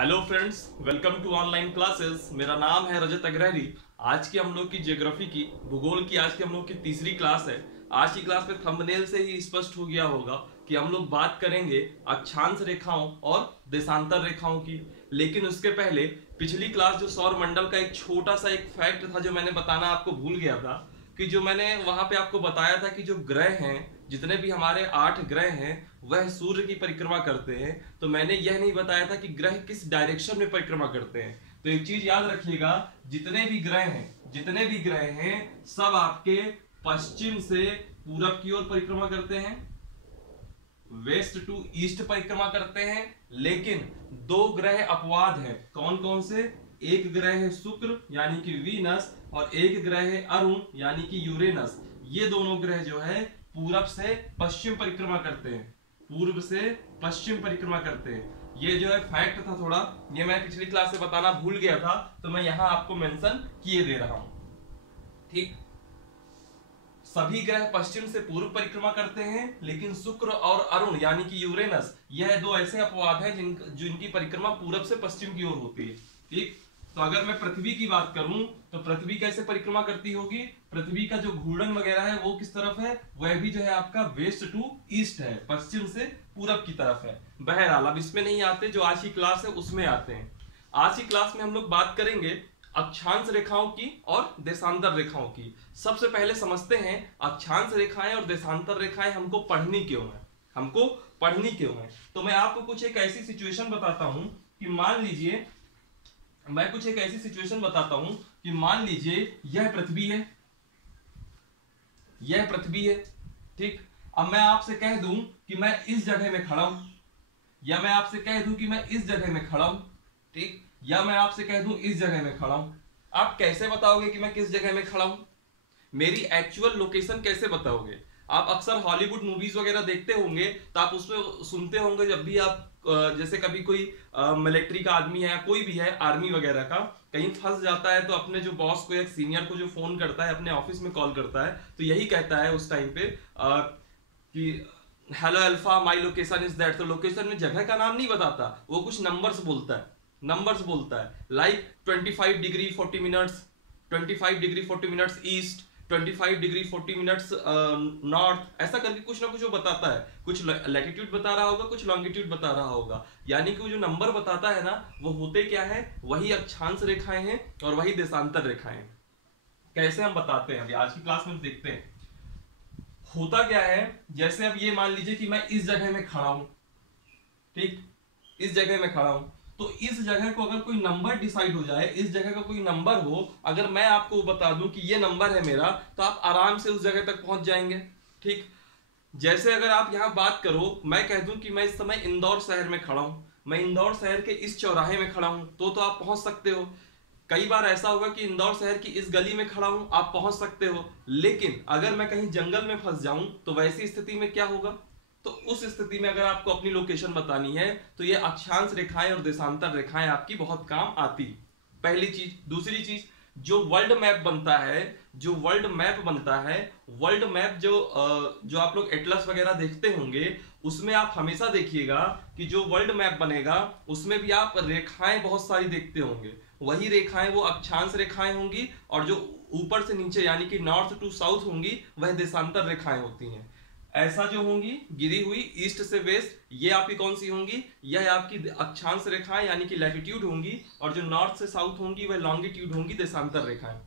Hello friends, welcome to online classes. मेरा नाम है रजत अग्रहरी। आज की हम लोग की ज्योग्राफी की भूगोल की आज की हम लोग की तीसरी क्लास है। आज की क्लास में थंबनेल से ही स्पष्ट हो गया होगा कि हम लोग बात करेंगे अक्षांश रेखाओं और देशांतर रेखाओं की। लेकिन उसके पहले पिछली क्लास जो सौर मंडल का एक छोटा सा एक फैक्ट था जो मैंने बताना आपको भूल गया था, कि जो मैंने वहां पे आपको बताया था कि जो ग्रह हैं, जितने भी हमारे 8 ग्रह हैं, वह सूर्य की परिक्रमा करते हैं। तो मैंने यह नहीं बताया था कि ग्रह किस डायरेक्शन में परिक्रमा करते हैं। तो एक चीज याद रखिएगा, जितने भी ग्रह हैं सब आपके पश्चिम से पूरब की ओर परिक्रमा करते हैं, वेस्ट टू ईस्ट परिक्रमा करते हैं। लेकिन दो ग्रह अपवाद हैं। कौन कौन से? एक ग्रह है शुक्र यानी कि वीनस, और एक ग्रह है अरुण यानी कि यूरेनस। ये दोनों ग्रह जो है पूरब से पश्चिम परिक्रमा करते हैं, पूर्व से पश्चिम परिक्रमा करते हैं। ये जो है फैक्ट था थोड़ा, ये मैं पिछली क्लास से बताना भूल गया था, तो मैं यहां आपको मेंशन किए दे रहा हूं। ठीक, सभी ग्रह पश्चिम से पूर्व परिक्रमा करते हैं, लेकिन शुक्र और अरुण यानी कि यूरेनस, यह दो ऐसे अपवाद हैं जिनकी परिक्रमा पूरब से पश्चिम की ओर होती है। ठीक, तो अगर मैं पृथ्वी की बात करूं तो पृथ्वी कैसे परिक्रमा करती होगी? पृथ्वी का जो घूर्णन वगैरह है वो किस तरफ है? वह भी जो है आपका वेस्ट टू ईस्ट है, पश्चिम से पूरब की तरफ है। बहरहाल अब इसमें नहीं आते, जो आज की क्लास है उसमें आते हैं। आज की क्लास में हम लोग बात करेंगे अक्षांश रेखाओं की और देशांतर रेखाओं की। सबसे पहले समझते हैं अक्षांश रेखाएं और देशांतर रेखाएं हमको पढ़नी क्यों है। तो मैं आपको कुछ एक ऐसी सिचुएशन बताता हूं कि मान लीजिए मान लीजिए यह पृथ्वी है। ठीक, अब मैं आपसे कह दूं कि मैं इस जगह में खड़ा हूं, या मैं आपसे कह दूं कि मैं इस जगह में खड़ा हूं। ठीक, या मैं आपसे कह दूं इस जगह में खड़ा हूं। आप कैसे बताओगे कि मैं किस जगह में खड़ा हूं? मेरी एक्चुअल लोकेशन कैसे बताओगे? आप अक्सर हॉलीवुड मूवीज वगैरह देखते होंगे तो आप उसमें सुनते होंगे, जब भी आप जैसे कभी कोई मिलिट्री का आदमी है या कोई भी है आर्मी वगैरह का कहीं फंस जाता है, तो अपने जो बॉस को या सीनियर को जो फोन करता है, अपने ऑफिस में कॉल करता है, तो यही कहता है उस टाइम पे कि hello alpha, my location is that. तो लोकेशन में जगह का नाम नहीं बताता, वो कुछ नंबर्स बोलता है like 25 degree 40 minutes, 25 degree 40 minutes east, 25 degree 40 minutes north, ऐसा करके कुछ ना कुछ वो बताता है। कुछ लैटिट्यूड बता रहा होगा, कुछ लॉन्गिट्यूड बता रहा होगा। यानी कि वो जो नंबर बताता है ना, वो होते क्या है? वही अक्षांश रेखाएं हैं और वही देशांतर रेखाएं। कैसे हम बताते हैं अभी आज की क्लास में देखते हैं। होता क्या है, जैसे अब ये मान लीजिए कि मैं इस जगह में खड़ा हूं। ठीक, इस जगह में खड़ा हूं, तो इस जगह को अगर कोई नंबर डिसाइड हो जाए, इस जगह का कोई नंबर हो, अगर मैं आपको बता दूं कि ये नंबर है मेरा, तो आप आराम से उस जगह तक पहुंच जाएंगे। ठीक, जैसे अगर आप यहां बात करो, मैं कह दूं कि मैं इस समय इंदौर शहर में खड़ा हूं, मैं इंदौर शहर के इस चौराहे में खड़ा हूं, तो आप पहुंच सकते हो। कई बार ऐसा होगा कि इंदौर शहर की इस गली में खड़ा हूं, आप पहुंच सकते हो। लेकिन अगर मैं कहीं जंगल में फंस जाऊं तो वैसी स्थिति में क्या होगा? तो उस स्थिति में अगर आपको अपनी लोकेशन बतानी है तो ये अक्षांश रेखाएं और देशांतर रेखाएं आपकी बहुत काम आती। पहली चीज। दूसरी चीज, जो वर्ल्ड मैप बनता है, वर्ल्ड मैप जो आप लोग एटलस वगैरह देखते होंगे, उसमें आप हमेशा देखिएगा कि जो वर्ल्ड मैप बनेगा उसमें भी आप रेखाएं बहुत सारी देखते होंगे। वही रेखाएं वो अक्षांश रेखाएं होंगी, और जो ऊपर से नीचे यानी कि नॉर्थ टू साउथ होंगी वह देशांतर रेखाएं होती हैं। ऐसा जो होंगी गिरी हुई ईस्ट से वेस्ट, ये आपकी कौन सी होंगी? यह आपकी अक्षांश रेखाएं यानी कि लैटिट्यूड होंगी, और जो नॉर्थ से साउथ होंगी वह लॉन्गिट्यूड होंगी, देशांतर रेखाएं।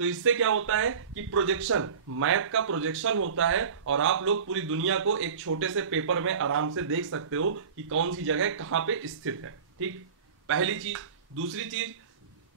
तो इससे क्या होता है कि प्रोजेक्शन, मैप का प्रोजेक्शन होता है, और आप लोग पूरी दुनिया को एक छोटे से पेपर में आराम से देख सकते हो कि कौन सी जगह कहां पे स्थित है। ठीक, पहली चीज। दूसरी चीज,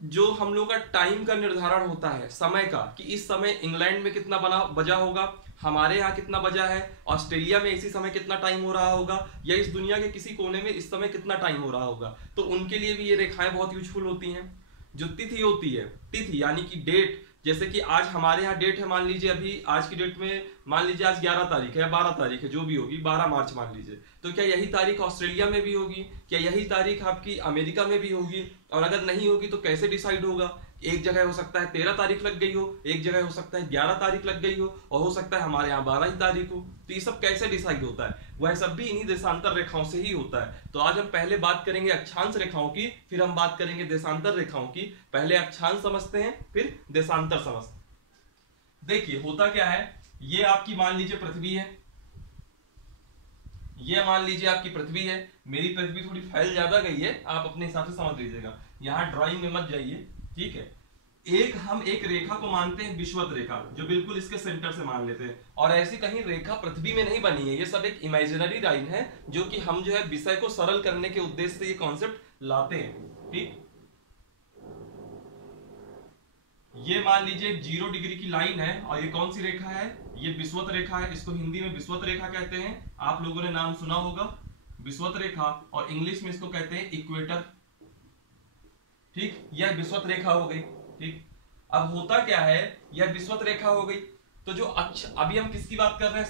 जो हम लोग का टाइम का निर्धारण होता है, समय का, कि इस समय इंग्लैंड में कितना बजा होगा, हमारे यहाँ कितना बजा है, ऑस्ट्रेलिया में इसी समय कितना टाइम हो रहा होगा, या इस दुनिया के किसी कोने में इस समय कितना टाइम हो रहा होगा। तो उनके लिए भी ये रेखाएं बहुत यूजफुल होती हैं। जो तिथि होती है, तिथि यानी कि डेट, जैसे कि आज हमारे यहाँ डेट है, मान लीजिए अभी आज की डेट में मान लीजिए आज 11 तारीख है या 12 तारीख है, जो भी होगी, 12 मार्च मान लीजिए, तो क्या यही तारीख ऑस्ट्रेलिया में भी होगी? क्या यही तारीख आपकी अमेरिका में भी होगी? और अगर नहीं होगी तो कैसे डिसाइड होगा? एक जगह हो सकता है 13 तारीख लग गई हो, एक जगह हो सकता है 11 तारीख लग गई हो, और हो सकता है हमारे यहाँ 12 ही तारीख हो। तो ये सब कैसे डिसाइड होता है? वह सब भी इन्हीं देशांतर रेखाओं से ही होता है। तो आज हम पहले बात करेंगे अक्षांश रेखाओं की, फिर हम बात करेंगे देशांतर रेखाओं की। पहले अक्षांश समझते हैं, फिर देशांतर समझते हैं। देखिए होता क्या है, ये आपकी मान लीजिए पृथ्वी है, ये मान लीजिए आपकी पृथ्वी है। मेरी पृथ्वी थोड़ी फैल ज्यादा गई है, आप अपने हिसाब से समझ लीजिएगा, यहाँ ड्राइंग में मत जाइए, ठीक है। हम एक रेखा को मानते हैं विषुवत रेखा, जो बिल्कुल इसके सेंटर से मान लेते हैं, और ऐसी कहीं रेखा पृथ्वी में नहीं बनी है, ये सब एक इमेजिनरी लाइन है, जो कि हम जो है विषय को सरल करने के उद्देश्य से ये कॉन्सेप्ट लाते हैं, ठीक। ये मान लीजिए 0 डिग्री की लाइन है, और ये कौन सी रेखा है? ये विषुवत रेखा है। इसको हिंदी में विषुवत रेखा कहते हैं, आप लोगों ने नाम सुना होगा विषुवत रेखा, और इंग्लिश में इसको कहते हैं इक्वेटर, ठीक। यह विषुवत रेखा हो गई, ठीक। अब होता क्या है, यह विषुवत रेखा हो गई, तो जो अभी हम किसकी बात कर रहे हैं?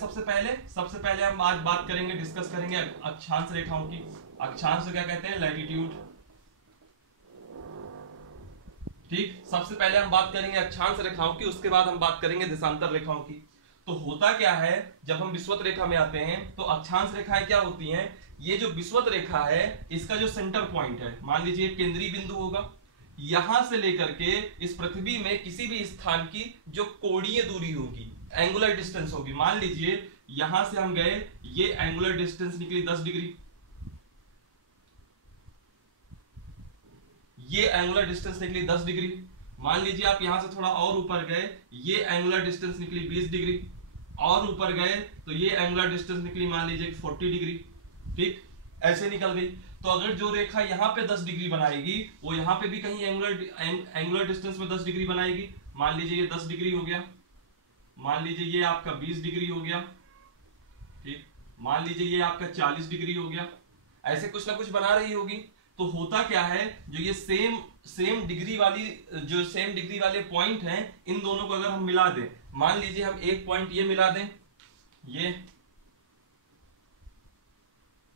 सबसे पहले हम आज बात करेंगे, डिस्कस करेंगे अक्षांश रेखाओं की। अक्षांश क्या कहते हैं? लैटिट्यूड, ठीक। सबसे पहले हम बात करेंगे अक्षांश रेखाओं की, उसके बाद हम बात करेंगे देशांतर रेखाओं की। तो होता क्या है, जब हम विषुवत रेखा में आते हैं तो अक्षांश रेखाएं क्या होती हैं? ये जो विषुवत रेखा है, इसका जो सेंटर पॉइंट है, मान लीजिए केंद्रीय बिंदु होगा, यहां से लेकर के इस पृथ्वी में किसी भी स्थान की जो कोणीय दूरी होगी, एंगुलर डिस्टेंस होगी, मान लीजिए यहां से हम गए, ये एंगुलर डिस्टेंस निकली 10 डिग्री, ये एंगुलर डिस्टेंस निकली 10 डिग्री। मान लीजिए आप यहां से थोड़ा और ऊपर गए, ये एंगुलर डिस्टेंस निकली 20 डिग्री, और ऊपर गए तो ये एंगुलर डिस्टेंस निकली मान लीजिए 40 डिग्री, ठीक। ऐसे निकल गई। तो अगर जो रेखा यहाँ पे 10 डिग्री बनाएगी, वो यहाँ पे भी कहीं एंगुलर डिस्टेंस में 10 डिग्री बनाएगी। मान लीजिए ये 10 डिग्री हो गया, मान लीजिए ये आपका 20 डिग्री हो गया, ठीक। मान लीजिए ये आपका 40 डिग्री हो गया, ऐसे कुछ ना कुछ बना रही होगी। तो होता क्या है, जो ये सेम डिग्री वाले पॉइंट हैं, इन दोनों को अगर हम मिला दें, मान लीजिए हम एक पॉइंट ये मिला दें, ये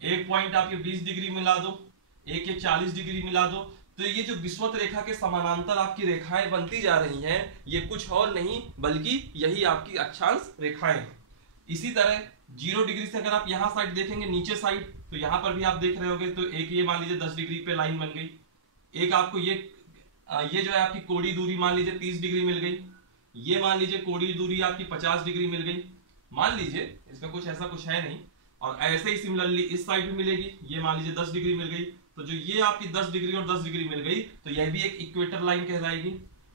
एक पॉइंट आप ये 20 डिग्री मिला दो, एक ये 40 डिग्री मिला दो, तो ये जो विषुवत रेखा के समानांतर आपकी रेखाएं बनती जा रही हैं, ये कुछ और नहीं बल्कि यही आपकी अक्षांश रेखाएं हैं। इसी तरह 0 डिग्री से अगर आप यहां साइड देखेंगे, नीचे साइड, तो यहां पर भी आप देख रहे होंगे, तो एक ये मान लीजिए 10 डिग्री पे लाइन बन गई, एक आपको ये जो है आपकी कोणीय दूरी मान लीजिए 30 डिग्री मिल गई, ये मान लीजिए कोणीय दूरी आपकी 50 डिग्री मिल गई, मान लीजिए, इसमें कुछ ऐसा कुछ है नहीं। और ऐसे ही सिमिलरली इस साइड भी मिलेगी, ये मान लीजिए 10 डिग्री मिल गई, तो जो ये आपकी 10 डिग्री और 10 डिग्री मिल गई, तो यह भी एक इक्वेटर लाइन कहलाएगी।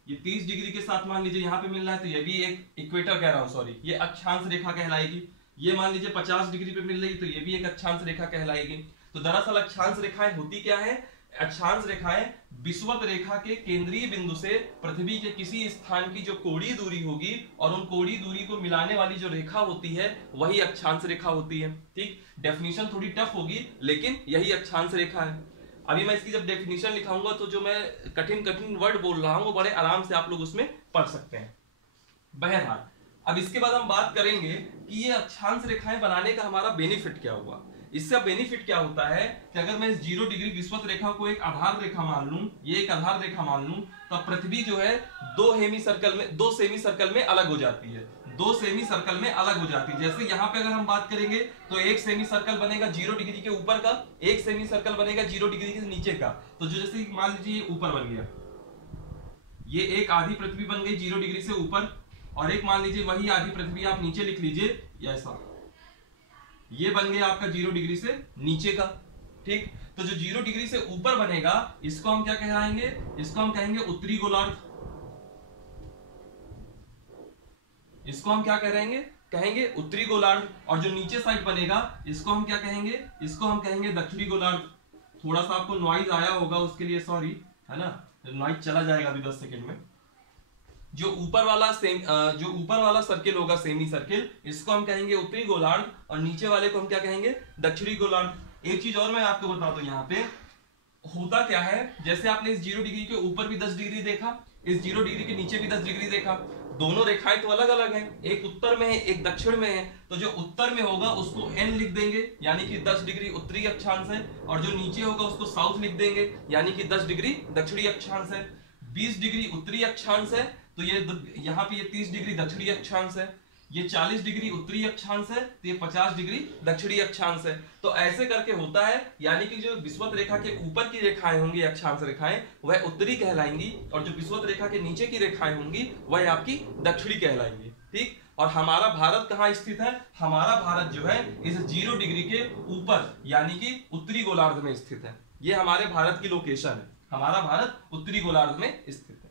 ये 30 डिग्री के साथ मान लीजिए यहाँ पे मिल रहा है, तो यह भी एक इक्वेटर कह रहा हूँ, सॉरी, ये अक्षांश रेखा कहलाएगी। ये मान लीजिए 50 डिग्री पे मिल रही, तो ये भी एक अक्षांश रेखा कहलाएगी। तो दरअसल अक्षांश रेखाएं होती क्या है? अक्षांश रेखाएं विषुवत रेखा के केंद्रीय बिंदु से पृथ्वी के किसी स्थान की जो कोणीय दूरी होगी, और उन कोणीय दूरी को मिलाने वाली जो रेखा होती है, वही अक्षांश रेखा होती है, ठीक। डेफिनेशन थोड़ी टफ होगी, लेकिन यही अक्षांश रेखा है। अभी मैं इसकी जब डेफिनेशन लिखाऊंगा, तो जो मैं कठिन वर्ड बोल रहा हूं, वो बड़े आराम से आप लोग उसमें पढ़ सकते हैं। बहरहाल, अब इसके बाद हम बात करेंगे कि ये अक्षांश रेखाएं बनाने का हमारा बेनिफिट क्या हुआ। इससे बेनिफिट क्या होता है कि अगर मैं इस 0 डिग्री विषुवत रेखा को एक आधार रेखा मान लूं, ये एक आधार रेखा मान लूं, तो पृथ्वी जो है दो सेमी सर्कल में अलग हो जाती है, 2 सेमी सर्कल में अलग हो जाती है। जैसे यहाँ पे अगर हम बात करेंगे, तो एक सेमी सर्कल बनेगा 0 डिग्री के ऊपर का, एक सेमी सर्कल बनेगा 0 डिग्री के नीचे का। तो जो जैसे मान लीजिए ये ऊपर बन गया, ये एक आधी पृथ्वी बन गई 0 डिग्री से ऊपर, और एक मान लीजिए वही आधी पृथ्वी आप नीचे लिख लीजिए, ऐसा ये बन गया आपका 0 डिग्री से नीचे का, ठीक। तो जो 0 डिग्री से ऊपर बनेगा, इसको हम क्या कहलाएंगे? इसको हम कहेंगे उत्तरी गोलार्ध। इसको हम क्या कहेंगे उत्तरी गोलार्ध। और जो नीचे साइड बनेगा, इसको हम क्या कहेंगे? इसको हम कहेंगे दक्षिणी गोलार्ध। थोड़ा सा आपको नॉइज आया होगा, उसके लिए सॉरी, है ना, नॉइज चला जाएगा अभी 10 सेकंड में। जो ऊपर वाला सर्किल होगा, सेमी सर्किल, इसको हम कहेंगे उत्तरी गोलार्ध, और नीचे वाले को हम क्या कहेंगे? दक्षिणी गोलार्ध। एक चीज और मैं आपको बता दूं, यहाँ पे होता क्या है, जैसे आपने इस 0 डिग्री के ऊपर भी 10 डिग्री देखा, इस 0 डिग्री के नीचे भी 10 डिग्री देखा, दोनों रेखाएं तो अलग अलग हैं, एक उत्तर में है, एक दक्षिण में है। तो जो उत्तर में होगा उसको n लिख देंगे, यानी कि 10 डिग्री उत्तरी अक्षांश है, और जो नीचे होगा उसको साउथ लिख देंगे, यानी कि 10 डिग्री दक्षिणी अक्षांश है। 20 डिग्री उत्तरी अक्षांश है, तो ये यहाँ पे ये 30 डिग्री दक्षिणी अक्षांश है, ये 40 डिग्री उत्तरी अक्षांश है, तो ये 50 डिग्री दक्षिणी अक्षांश है। तो ऐसे करके होता है, यानी कि जो विषुवत रेखा के ऊपर की रेखाएं होंगी अक्षांश रेखाएं, वह उत्तरी कहलाएंगी, और जो विषुवत रेखा के नीचे की रेखाएं होंगी वह आपकी दक्षिणी कहलाएंगी। ठीक, और हमारा भारत कहाँ स्थित है? हमारा भारत जो है इस 0 डिग्री के ऊपर यानी कि उत्तरी गोलार्ध में स्थित है। ये हमारे भारत की लोकेशन है, हमारा भारत उत्तरी गोलार्ध में स्थित है।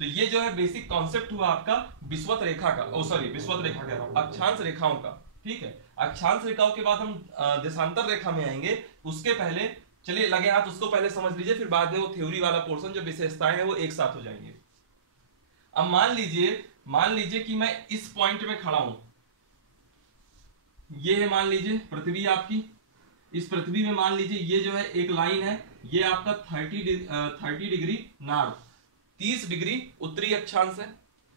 तो ये जो है बेसिक कॉन्सेप्ट हुआ आपका विषुवत रेखा का, विषुवत रेखा कह रहा हूं, अक्षांश रेखाओं का। ठीक है, अक्षांश रेखाओं के बाद हम देशांतर रेखा में आएंगे। उसके पहले चलिए लगे हाथ उसको पहले समझ लीजिए, फिर बाद में वो थ्योरी वाला पोर्शन जो विशेषताएं हैं वो एक साथ हो जाएंगे। अब मान लीजिए कि मैं इस पॉइंट में खड़ा हूं, ये है मान लीजिए पृथ्वी आपकी, इस पृथ्वी में मान लीजिए ये जो है एक लाइन है, ये आपका 30 डिग्री नॉर्थ, 30 डिग्री उत्तरी अक्षांश है।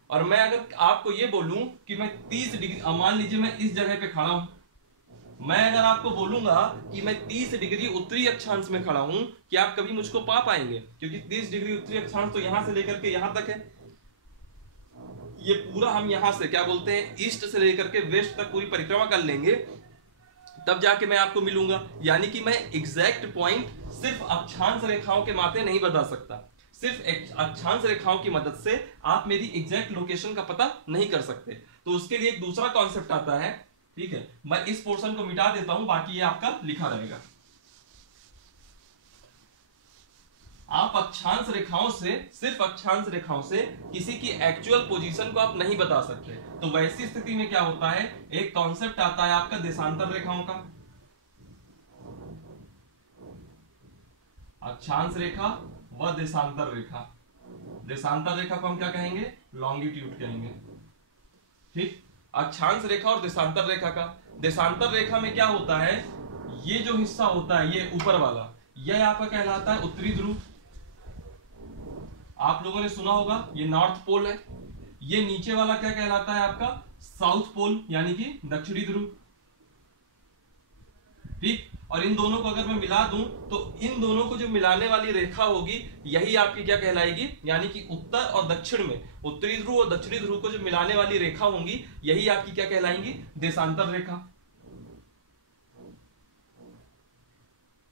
और मैं अगर आपको ये बोलूं कि मैं 30 डिग्री, मान लीजिए मैं इस जगह पे खड़ा हूं, मैं अगर आपको बोलूंगा कि मैं 30 डिग्री उत्तरी अक्षांश में खड़ा हूं, कि आप कभी मुझको पा पाएंगे? क्योंकि 30 डिग्री उत्तरी अक्षांश तो यहां से लेकर के यहां तक है, ये पूरा हम यहां से क्या बोलते हैं ईस्ट से लेकर के वेस्ट तक पूरी परिक्रमा कर लेंगे, तब जाके मैं आपको मिलूंगा। यानी कि मैं एग्जैक्ट पॉइंट सिर्फ अक्षांश रेखाओं के माथे नहीं बता सकता, सिर्फ अक्षांश रेखाओं की मदद से आप मेरी एग्जैक्ट लोकेशन का पता नहीं कर सकते। तो उसके लिए एक दूसरा कॉन्सेप्ट आता है। ठीक है, मैं इस पोर्शन को मिटा देता हूं, बाकी ये आपका लिखा रहेगा। आप अक्षांश रेखाओं से, सिर्फ अक्षांश रेखाओं से किसी की एक्चुअल पोजीशन को आप नहीं बता सकते। तो वैसी स्थिति में क्या होता है, एक कॉन्सेप्ट आता है आपका देशांतर रेखाओं का। अक्षांश रेखा व देशांतर रेखा, देशांतर रेखा को हम क्या कहेंगे? लॉन्गिट्यूड कहेंगे। ठीक, अक्षांश रेखा और देशांतर रेखा का, देशांतर रेखा में क्या होता है, ये जो हिस्सा होता है ये ऊपर वाला, यह आपका कहलाता है उत्तरी ध्रुव। आप लोगों ने सुना होगा ये नॉर्थ पोल है। ये नीचे वाला क्या कहलाता है आपका? साउथ पोल यानी कि दक्षिणी ध्रुव। ठीक, और इन दोनों को अगर मैं मिला दूं तो इन दोनों को जो मिलाने वाली रेखा होगी यही आपकी क्या कहलाएगी? यानी कि उत्तर और दक्षिण में, उत्तरी ध्रुव और दक्षिणी ध्रुव को जो मिलाने वाली रेखा होंगी यही आपकी क्या कहलाएंगी? देशांतर रेखा।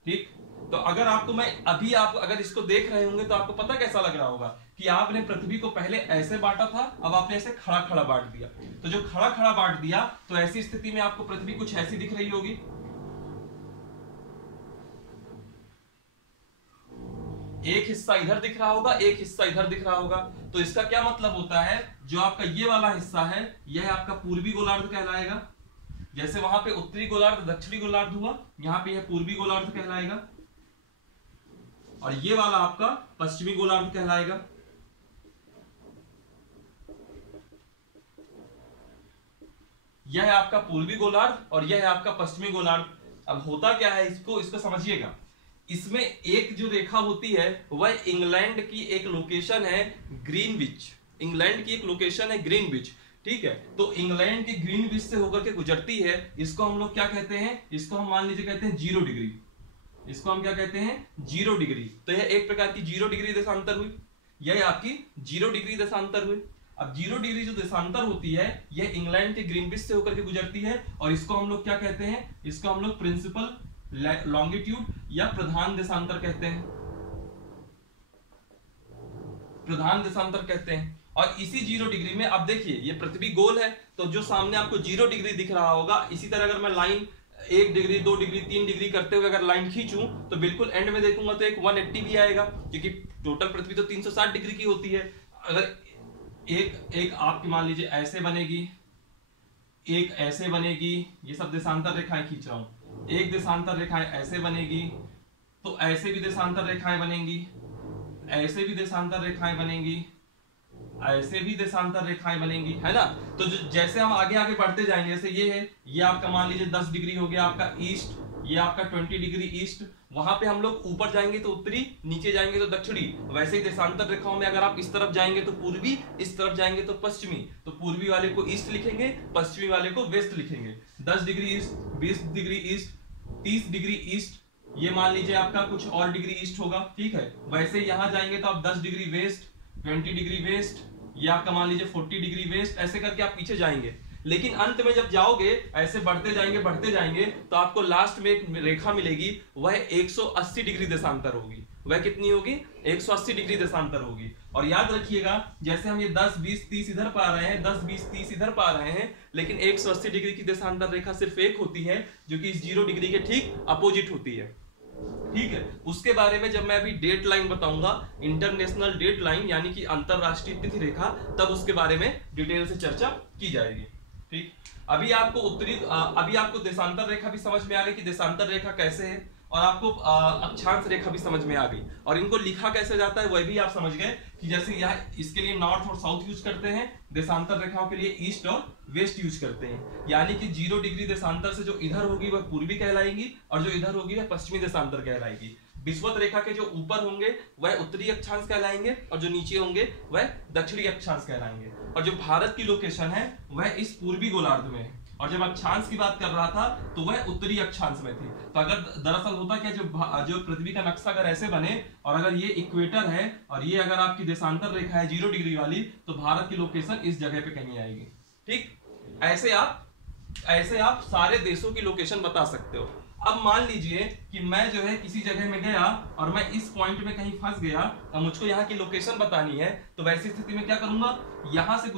ठीक, तो अगर आपको मैं अभी आप अगर इसको देख रहे होंगे तो आपको पता कैसा लग रहा होगा कि आपने पृथ्वी को पहले ऐसे बांटा था, अब आपने ऐसे खड़ा खड़ा बांट दिया। तो जो खड़ा खड़ा बांट दिया तो ऐसी स्थिति में आपको पृथ्वी कुछ ऐसी दिख रही होगी। एक हिस्सा इधर दिख रहा होगा, एक हिस्सा इधर दिख रहा होगा। तो इसका क्या मतलब होता है, जो आपका ये वाला हिस्सा है यह आपका पूर्वी गोलार्ध कहलाएगा। जैसे वहां पे उत्तरी गोलार्ध दक्षिणी गोलार्ध हुआ, यहां पे यह पूर्वी गोलार्ध कहलाएगा, और ये वाला आपका पश्चिमी गोलार्ध कहलाएगा। यह है आपका पूर्वी गोलार्ध और यह है आपका पश्चिमी गोलार्ध। अब होता क्या है, इसको समझिएगा। इसमें एक जो रेखा होती है वह इंग्लैंड की एक लोकेशन है ग्रीनविच, इंग्लैंड की एक लोकेशन है ग्रीनविच। ठीक है, तो इंग्लैंड की ग्रीनविच से होकर के गुजरती है। इसको हम लोग क्या कहते हैं, इसको हम मान लीजिए कहते हैं 0 डिग्री। इसको हम क्या कहते हैं? 0 डिग्री। तो यह एक प्रकार की 0 डिग्री देशांतर हुई, यह आपकी 0 डिग्री देशांतर हुई। अब 0 डिग्री जो देशांतर होती है यह इंग्लैंड के ग्रीनविच से होकर के गुजरती है, और इसको हम लोग क्या कहते हैं? इसको हम लोग प्रिंसिपल लॉन्गिट्यूड या प्रधान देशांतर कहते हैं, प्रधान देशांतर कहते हैं। और इसी 0 डिग्री में अब देखिए ये पृथ्वी गोल है, तो जो सामने आपको 0 डिग्री दिख रहा होगा, इसी तरह अगर मैं लाइन 1 डिग्री 2 डिग्री 3 डिग्री करते हुए अगर लाइन खींचूं तो बिल्कुल एंड में देखूंगा तो एक 180 भी आएगा, क्योंकि टोटल पृथ्वी तो 360 डिग्री की होती है। अगर एक आपकी मान लीजिए ऐसे बनेगी, एक ऐसे बनेगी, ये सब देशांतर रेखाएं खींच रहा हूं, एक देशांतर रेखाएं ऐसे बनेगी, तो ऐसे भी देशांतर रेखाएं बनेंगी, ऐसे भी देशांतर रेखाएं बनेंगी, ऐसे भी देशांतर रेखाएं बनेंगी, है ना। तो जैसे हम आगे आगे बढ़ते जाएंगे, जैसे ये है, ये आपका मान लीजिए 10 डिग्री हो गया आपका ईस्ट, ये आपका 20 डिग्री ईस्ट। वहां पे हम लोग ऊपर जाएंगे तो उत्तरी, नीचे जाएंगे तो दक्षिणी। वैसे ही देशांतर रेखाओं में अगर आप इस तरफ जाएंगे तो पूर्वी, इस तरफ जाएंगे तो पश्चिमी। तो पूर्वी वाले को ईस्ट लिखेंगे, पश्चिमी वाले को वेस्ट लिखेंगे। 10 degree east, 20 degree east, 30 degree east, ये मान लीजिए आपका कुछ और डिग्री ईस्ट होगा। ठीक है, वैसे यहां जाएंगे तो आप 10 डिग्री वेस्ट, 20 डिग्री वेस्ट, या आपका मान लीजिए 40 डिग्री वेस्ट, ऐसे करके आप पीछे जाएंगे। लेकिन अंत में जब जाओगे ऐसे बढ़ते जाएंगे तो आपको लास्ट में एक रेखा मिलेगी, वह 180 डिग्री देशांतर होगी। वह कितनी होगी? 180 डिग्री देशांतर होगी। और याद रखिएगा, जैसे हम ये 10 20 30 इधर पा रहे हैं, 10 20 30 इधर पा रहे हैं, लेकिन 180 डिग्री की देशांतर रेखा सिर्फ एक होती है, जो कि इस 0 डिग्री के ठीक अपोजिट होती है। ठीक है, उसके बारे में जब मैं अभी डेट लाइन बताऊंगा, इंटरनेशनल डेट लाइन यानी कि अंतरराष्ट्रीय तिथि रेखा, तब उसके बारे में डिटेल से चर्चा की जाएगी। ठीक, अभी आपको देशांतर रेखा भी समझ में आ गई कि देशांतर रेखा कैसे है, और आपको अक्षांश रेखा भी समझ में आ गई, और इनको लिखा कैसे जाता है वह भी आप समझ गए कि जैसे यहाँ इसके लिए नॉर्थ और साउथ यूज करते हैं, देशांतर रेखाओं के लिए ईस्ट और वेस्ट यूज करते हैं। यानी कि 0 डिग्री देशांतर से जो इधर होगी वह पूर्वी कहलाएगी, और जो इधर होगी वह पश्चिमी देशांतर कहलाएगी। विषुवत रेखा के जो ऊपर होंगे वह उत्तरी अक्षांश कहलाएंगे, और जो नीचे होंगे वह दक्षिणी अक्षांश कहलाएंगे। और जो भारत की लोकेशन है वह इस पूर्वी गोलार्ध में है, और जब अक्षांश की बात कर रहा था तो वह उत्तरी अक्षांश में थी। तो अगर दरअसल होता क्या, जो पृथ्वी का नक्शा अगर ऐसे बने, और अगर ये इक्वेटर है और ये अगर आपकी देशांतर रेखा है 0 डिग्री वाली, तो भारत की लोकेशन इस जगह पे कहीं आएगी। ठीक, ऐसे आप सारे देशों की लोकेशन बता सकते हो। अब मान लीजिए कि मैं जो है किसी जगह में गया और मैं इस पॉइंट में कहीं फंस गया, और मुझको यहाँ की लोकेशन बतानी है, तो वैसी स्थिति में क्या करूंगा, यहाँ से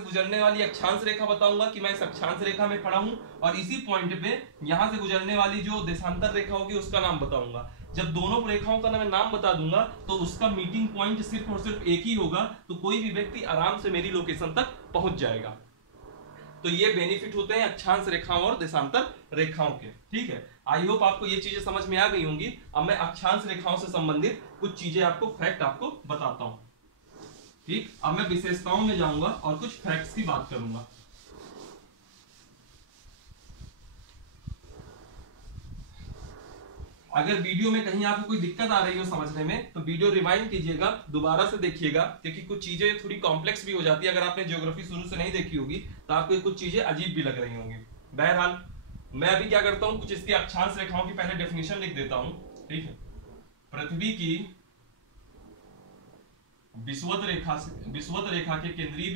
गुजरने वाली अक्षांश रेखा बताऊंगा कि मैं इस अक्षांश रेखा में खड़ा हूं, और इसी पॉइंट पे यहां से गुजरने वाली जो देशांतर रेखा होगी उसका नाम बताऊंगा। जब दोनों रेखाओं का मैं नाम बता दूंगा तो उसका मीटिंग पॉइंट सिर्फ और सिर्फ एक ही होगा, तो कोई भी व्यक्ति आराम से मेरी लोकेशन तक पहुंच जाएगा। तो ये बेनिफिट होते हैं अक्षांश रेखाओं और देशांतर रेखाओं के। ठीक है, आई होप आपको ये चीजें समझ में आ गई होंगी। अब मैं अक्षांश रेखाओं से संबंधित कुछ चीजें फैक्ट आपको बताता हूं। ठीक, अब मैं विशेषताओं में जाऊंगा और कुछ फैक्ट्स की बात करूंगा। अगर वीडियो में कहीं आपको कोई दिक्कत आ रही हो समझने में, तो वीडियो रिवाइंड कीजिएगा, दोबारा से देखिएगा, क्योंकि कुछ चीजें थोड़ी कॉम्प्लेक्स भी हो जाती है। अगर आपने ज्योग्राफी शुरू से नहीं देखी होगी तो आपको कुछ चीजें अजीब भी लग रही होंगी। बहरहाल मैं अभी क्या करता हूं, कुछ इसकी अक्षांश रेखाओं की पहले डेफिनेशन लिख देता हूं। ठीक है, पृथ्वी की विषुवत रेखा के केंद्रीय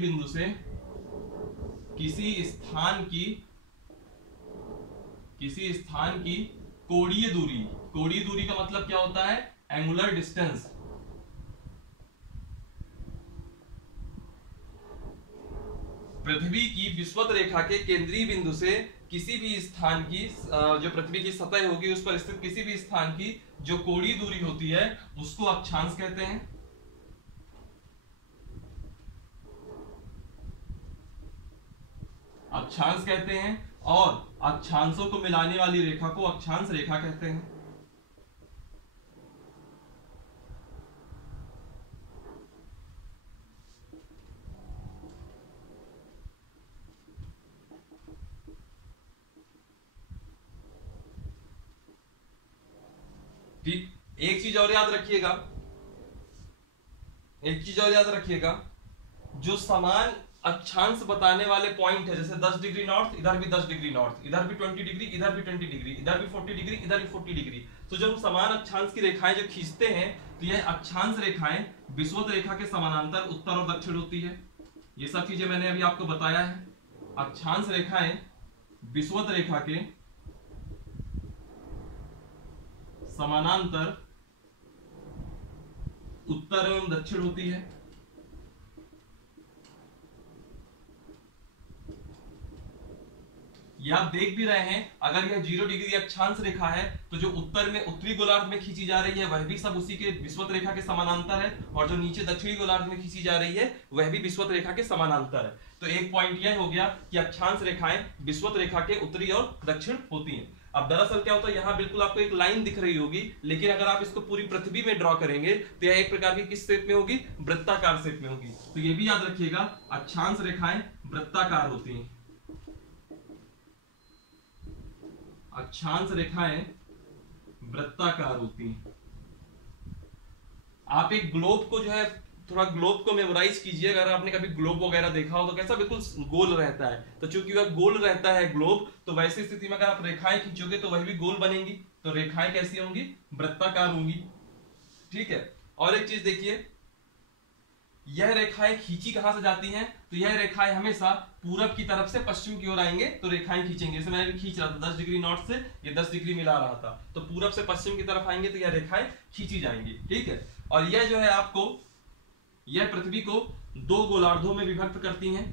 बिंदु से किसी स्थान की कोणीय दूरी का मतलब क्या होता है, एंगुलर डिस्टेंस। पृथ्वी की विषुवत रेखा के केंद्रीय बिंदु से किसी भी स्थान की जो पृथ्वी की सतह होगी उस पर स्थित किसी भी स्थान की जो कोणीय दूरी होती है उसको अक्षांश कहते हैं। और अक्षांशों को मिलाने वाली रेखा को अक्षांश रेखा कहते हैं। ठीक, एक चीज और याद रखिएगा, जो समान अक्षांश बताने वाले पॉइंट है, जैसे 10 डिग्री नॉर्थ, इधर भी 10 डिग्री नॉर्थ, इधर भी 20 डिग्री, इधर भी 20 डिग्री, इधर भी 40 डिग्री, इधर भी 40 डिग्री, तो जब समान अक्षांश की रेखाएं जो खींचते हैं तो यह अक्षांश रेखाएं विषुवत रेखा के समानांतर उत्तर और दक्षिण होती है। ये सब चीजें मैंने अभी आपको बताया है। अक्षांश रेखाएं विषुवत रेखा के समानांतर उत्तर एवं दक्षिण होती है। ये आप देख भी रहे हैं, अगर यह 0 डिग्री अक्षांश रेखा है तो जो उत्तर में उत्तरी गोलार्ध में खींची जा रही है वह भी सब उसी के विषुवत रेखा के समानांतर है, और जो नीचे दक्षिणी गोलार्ध में खींची जा रही है वह भी विषुवत रेखा के समानांतर है। तो एक पॉइंट यह हो गया कि अक्षांश रेखाएं विषुवत रेखा के उत्तरी और दक्षिण होती हैं। अब दरअसल क्या होता है, यहाँ बिल्कुल आपको एक लाइन दिख रही होगी, लेकिन अगर आप इसको पूरी पृथ्वी में ड्रॉ करेंगे तो यह एक प्रकार की किस शेप में होगी, वृत्ताकार शेप में होगी। तो ये भी याद रखिएगा, अक्षांश रेखाएं वृत्ताकार होती हैं। अक्षांश रेखाएं वृत्ताकार होती हैं। आप एक ग्लोब को जो है थोड़ा ग्लोब को मेमोराइज कीजिए। अगर आपने कभी ग्लोब वगैरह देखा हो तो कैसा बिल्कुल गोल रहता है, तो चूंकि वह गोल रहता है ग्लोब, तो वैसी स्थिति में अगर आप रेखाएं खींचोगे तो वह भी गोल बनेंगी। तो रेखाएं कैसी होंगी? वृत्ताकार होंगी। ठीक है। और एक चीज देखिए, यह रेखाएं खींची कहां से जाती हैं? तो यह रेखाएं हमेशा पूरब की तरफ से पश्चिम की ओर आएंगे तो रेखाएं खींचेंगे। जैसे मैंने खींच रहा था 10 डिग्री नॉर्थ से, ये 10 डिग्री मिला रहा था, तो पूरब से पश्चिम की तरफ आएंगे तो यह रेखाएं खींची जाएंगी। ठीक है। और यह जो है आपको, यह पृथ्वी को दो गोलार्धों में विभक्त करती हैं।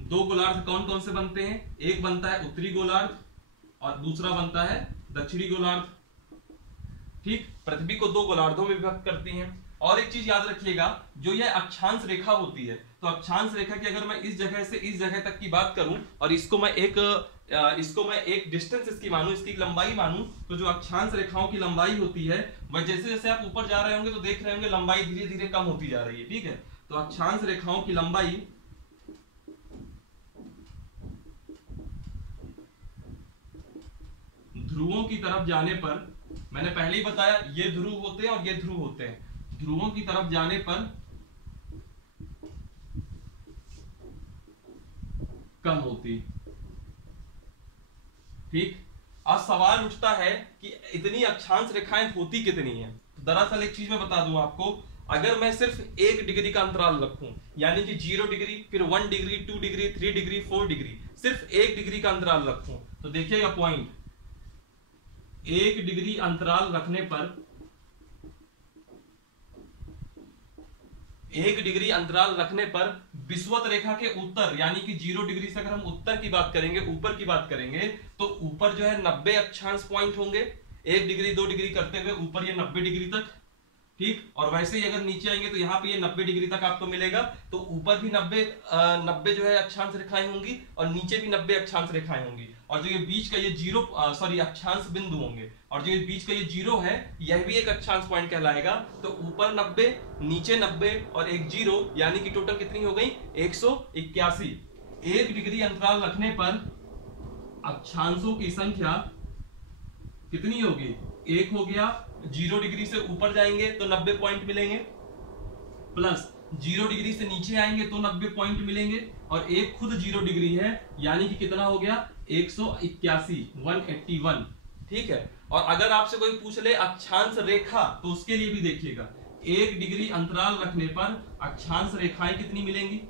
दो गोलार्ध कौन कौन से बनते हैं? एक बनता है उत्तरी गोलार्ध और दूसरा बनता है दक्षिणी गोलार्ध। ठीक, पृथ्वी को दो गोलार्धों में विभक्त करती हैं। और एक चीज याद रखिएगा, जो यह अक्षांश रेखा होती है, तो अक्षांश रेखा की अगर मैं इस जगह से इस जगह तक की बात करूं और इसको मैं एक डिस्टेंस इसकी मानूं, इसकी लंबाई मानूं, तो जो अक्षांश रेखाओं की लंबाई होती है वह जैसे जैसे आप ऊपर जा रहे होंगे तो देख रहे होंगे लंबाई धीरे धीरे कम होती जा रही है। ठीक है। तो अक्षांश रेखाओं की लंबाई ध्रुवों की तरफ जाने पर, मैंने पहले ही बताया ये ध्रुव होते हैं और ये ध्रुव होते हैं, ध्रुवों की तरफ जाने पर कम होती। ठीक। अब सवाल उठता है कि इतनी अक्षांश रेखाएं होती कितनी हैं? तो दरअसल एक चीज मैं बता दूं आपको, अगर मैं सिर्फ 1 डिग्री का अंतराल रखूं, यानी कि 0 डिग्री, फिर 1 डिग्री, 2 डिग्री, 3 डिग्री, 4 डिग्री, सिर्फ 1 डिग्री का अंतराल रखूं, तो देखिएगा पॉइंट, 1 डिग्री अंतराल रखने पर, 1 डिग्री अंतराल रखने पर विषुवत रेखा के उत्तर, यानी कि 0 डिग्री से अगर हम उत्तर की बात करेंगे, ऊपर की बात करेंगे, तो ऊपर जो है 90 अक्षांश पॉइंट होंगे। 1 डिग्री 2 डिग्री करते हुए ऊपर ये 90 डिग्री तक। ठीक। और वैसे ही अगर नीचे आएंगे तो यहाँ पे ये 90 डिग्री तक आपको मिलेगा। तो ऊपर भी 90 जो है अक्षांश रेखाएं होंगी और नीचे भी 90 अक्षांश रेखाएं होंगी। और जो ये बीच का ये अक्षांश बिंदु होंगे, और जो ये बीच का ये 0 है, यह भी एक अक्षांश पॉइंट कहलाएगा। तो ऊपर 90, नीचे 90 और एक 0, यानी कि टोटल कितनी हो गई? 181। 1 डिग्री अंतराल रखने पर अक्षांशों की संख्या कितनी होगी? 1 हो गया। 0 डिग्री से ऊपर जाएंगे तो 90 पॉइंट मिलेंगे, प्लस 0 डिग्री से नीचे आएंगे तो 90 पॉइंट मिलेंगे, और एक खुद 0 डिग्री है, यानी कि कितना हो गया? 181, 181। ठीक है। और अगर आपसे कोई पूछ ले अक्षांश रेखा, तो उसके लिए भी देखिएगा, 1 डिग्री अंतराल रखने पर अक्षांश रेखाएं कितनी मिलेंगी?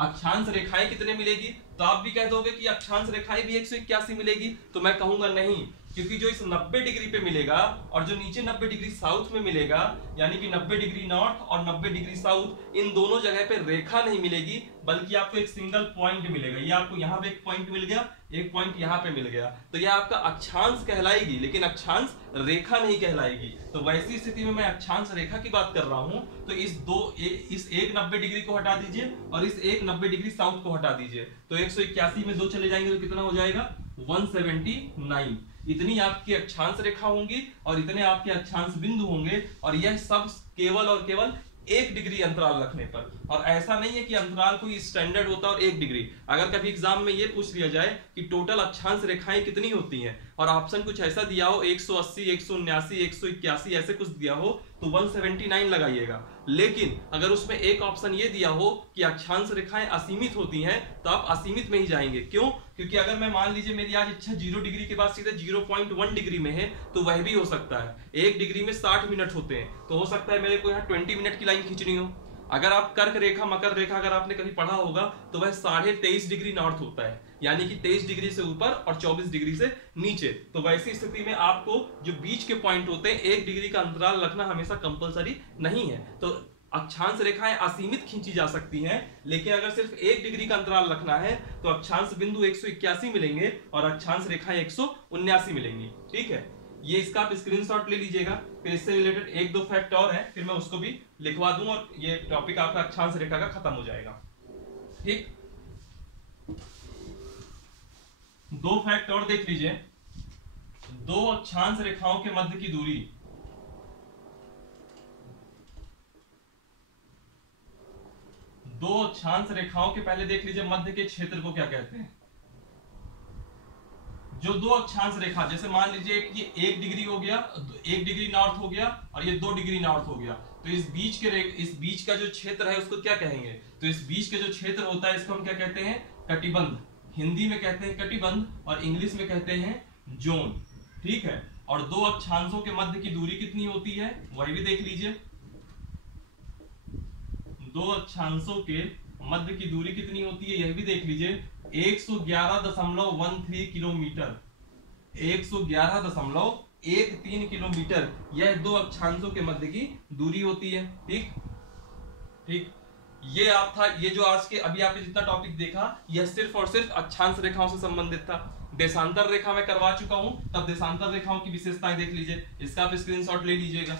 अक्षांश रेखाएं कितने मिलेगी? तो आप भी कह दोगे कि अक्षांश रेखाएं भी 181 मिलेगी, तो मैं कहूंगा नहीं, क्योंकि जो इस 90 डिग्री पे मिलेगा और जो नीचे 90 डिग्री साउथ में मिलेगा, यानी कि 90 डिग्री नॉर्थ और 90 डिग्री साउथ, इन दोनों जगह पे रेखा नहीं मिलेगी, बल्कि आपको एक सिंगल पॉइंट मिलेगा। ये आपको यहाँ पे एक पॉइंट मिल गया, एक पॉइंट यहाँ पे मिल गया, तो यह आपका अक्षांश कहलाएगी, लेकिन अक्षांश रेखा नहीं कहलाएगी। तो वैसी स्थिति में मैं अक्षांश रेखा की बात कर रहा हूं, तो इस एक 90 डिग्री को हटा दीजिए और इस एक 90 डिग्री साउथ को हटा दीजिए, तो 181 में 2 चले जाएंगे तो कितना हो जाएगा? 179। इतनी आपकी अक्षांश रेखा होंगी और इतने आपके अक्षांश बिंदु होंगे, और यह सब केवल और केवल 1 डिग्री अंतराल रखने पर। और ऐसा नहीं है कि अंतराल कोई स्टैंडर्ड होता है और 1 डिग्री। अगर कभी एग्जाम में ये पूछ लिया जाए कि टोटल अक्षांश रेखाएं कितनी होती हैं, और ऑप्शन कुछ ऐसा दिया हो 180, 179, 181 ऐसे कुछ दिया हो, तो 179 लगाइएगा। लेकिन अगर उसमें एक ऑप्शन ये दिया हो कि अक्षांश रेखाएं असीमित होती हैं, तो आप असीमित में ही जाएंगे। क्यों? क्योंकि अगर मैं मान लीजिए मेरी आज इच्छा 0 डिग्री के बाद सीधे 0.1 डिग्री में है, तो वह भी हो सकता है। 1 डिग्री में 60 मिनट होते हैं, तो हो सकता है मेरे को यहाँ 20 मिनट की लाइन खींचनी हो। अगर आप कर्क रेखा, मकर रेखा अगर आपने कभी पढ़ा होगा, तो वह 23.5 डिग्री नॉर्थ होता है, यानी कि 23 डिग्री से ऊपर और 24 डिग्री से नीचे। तो वैसी स्थिति में आपको जो बीच के पॉइंट होते हैं, 1 डिग्री का अंतराल रखना हमेशा कंपलसरी नहीं है। तो अक्षांश रेखाएं असीमित खींची जा सकती हैं, लेकिन अगर सिर्फ 1 डिग्री का अंतराल रखना है तो अक्षांश बिंदु 181 मिलेंगे और अक्षांश रेखाएं 179 मिलेंगी। ठीक है। ये इसका आप स्क्रीनशॉट ले लीजिएगा। फिर इससे रिलेटेड 1-2 फैक्ट और है, फिर मैं उसको भी लिखवा दूं और ये टॉपिक आपका अक्षांश रेखा का खत्म हो जाएगा। ठीक। 2 फैक्ट और देख लीजिए। 2 अक्षांश रेखाओं के मध्य की दूरी, दो अक्षांश रेखाओं के, पहले देख लीजिए मध्य के क्षेत्र को क्या कहते हैं। जो दो अक्षांश रेखा, जैसे मान लीजिए कि ये 1 डिग्री हो गया, 1 डिग्री नॉर्थ हो गया और ये 2 डिग्री नॉर्थ हो गया, तो इस बीच का जो क्षेत्र है उसको क्या कहेंगे? तो इस बीच का जो क्षेत्र होता है इसको हम क्या कहते हैं? कटिबंध। हिंदी में कहते हैं कटिबंध और इंग्लिश में कहते हैं जोन। ठीक है, और दो अक्षांशों के मध्य की दूरी कितनी होती है वही भी देख लीजिए। दो अक्षांशों के मध्य की दूरी कितनी होती है यह भी देख लीजिए, 111.13 किलोमीटर, 111.13 किलोमीटर, यह दो अक्षांशों के मध्य की दूरी होती है। ठीक ठीक, ये आप था, ये जो आज के अभी आपने जितना टॉपिक देखा यह सिर्फ और सिर्फ अक्षांश रेखाओं से संबंधित था। देशांतर रेखा मैं करवा चुका हूं, तब देशांतर रेखाओं की विशेषताएं देख लीजिए, इसका आप स्क्रीनशॉट ले लीजिएगा।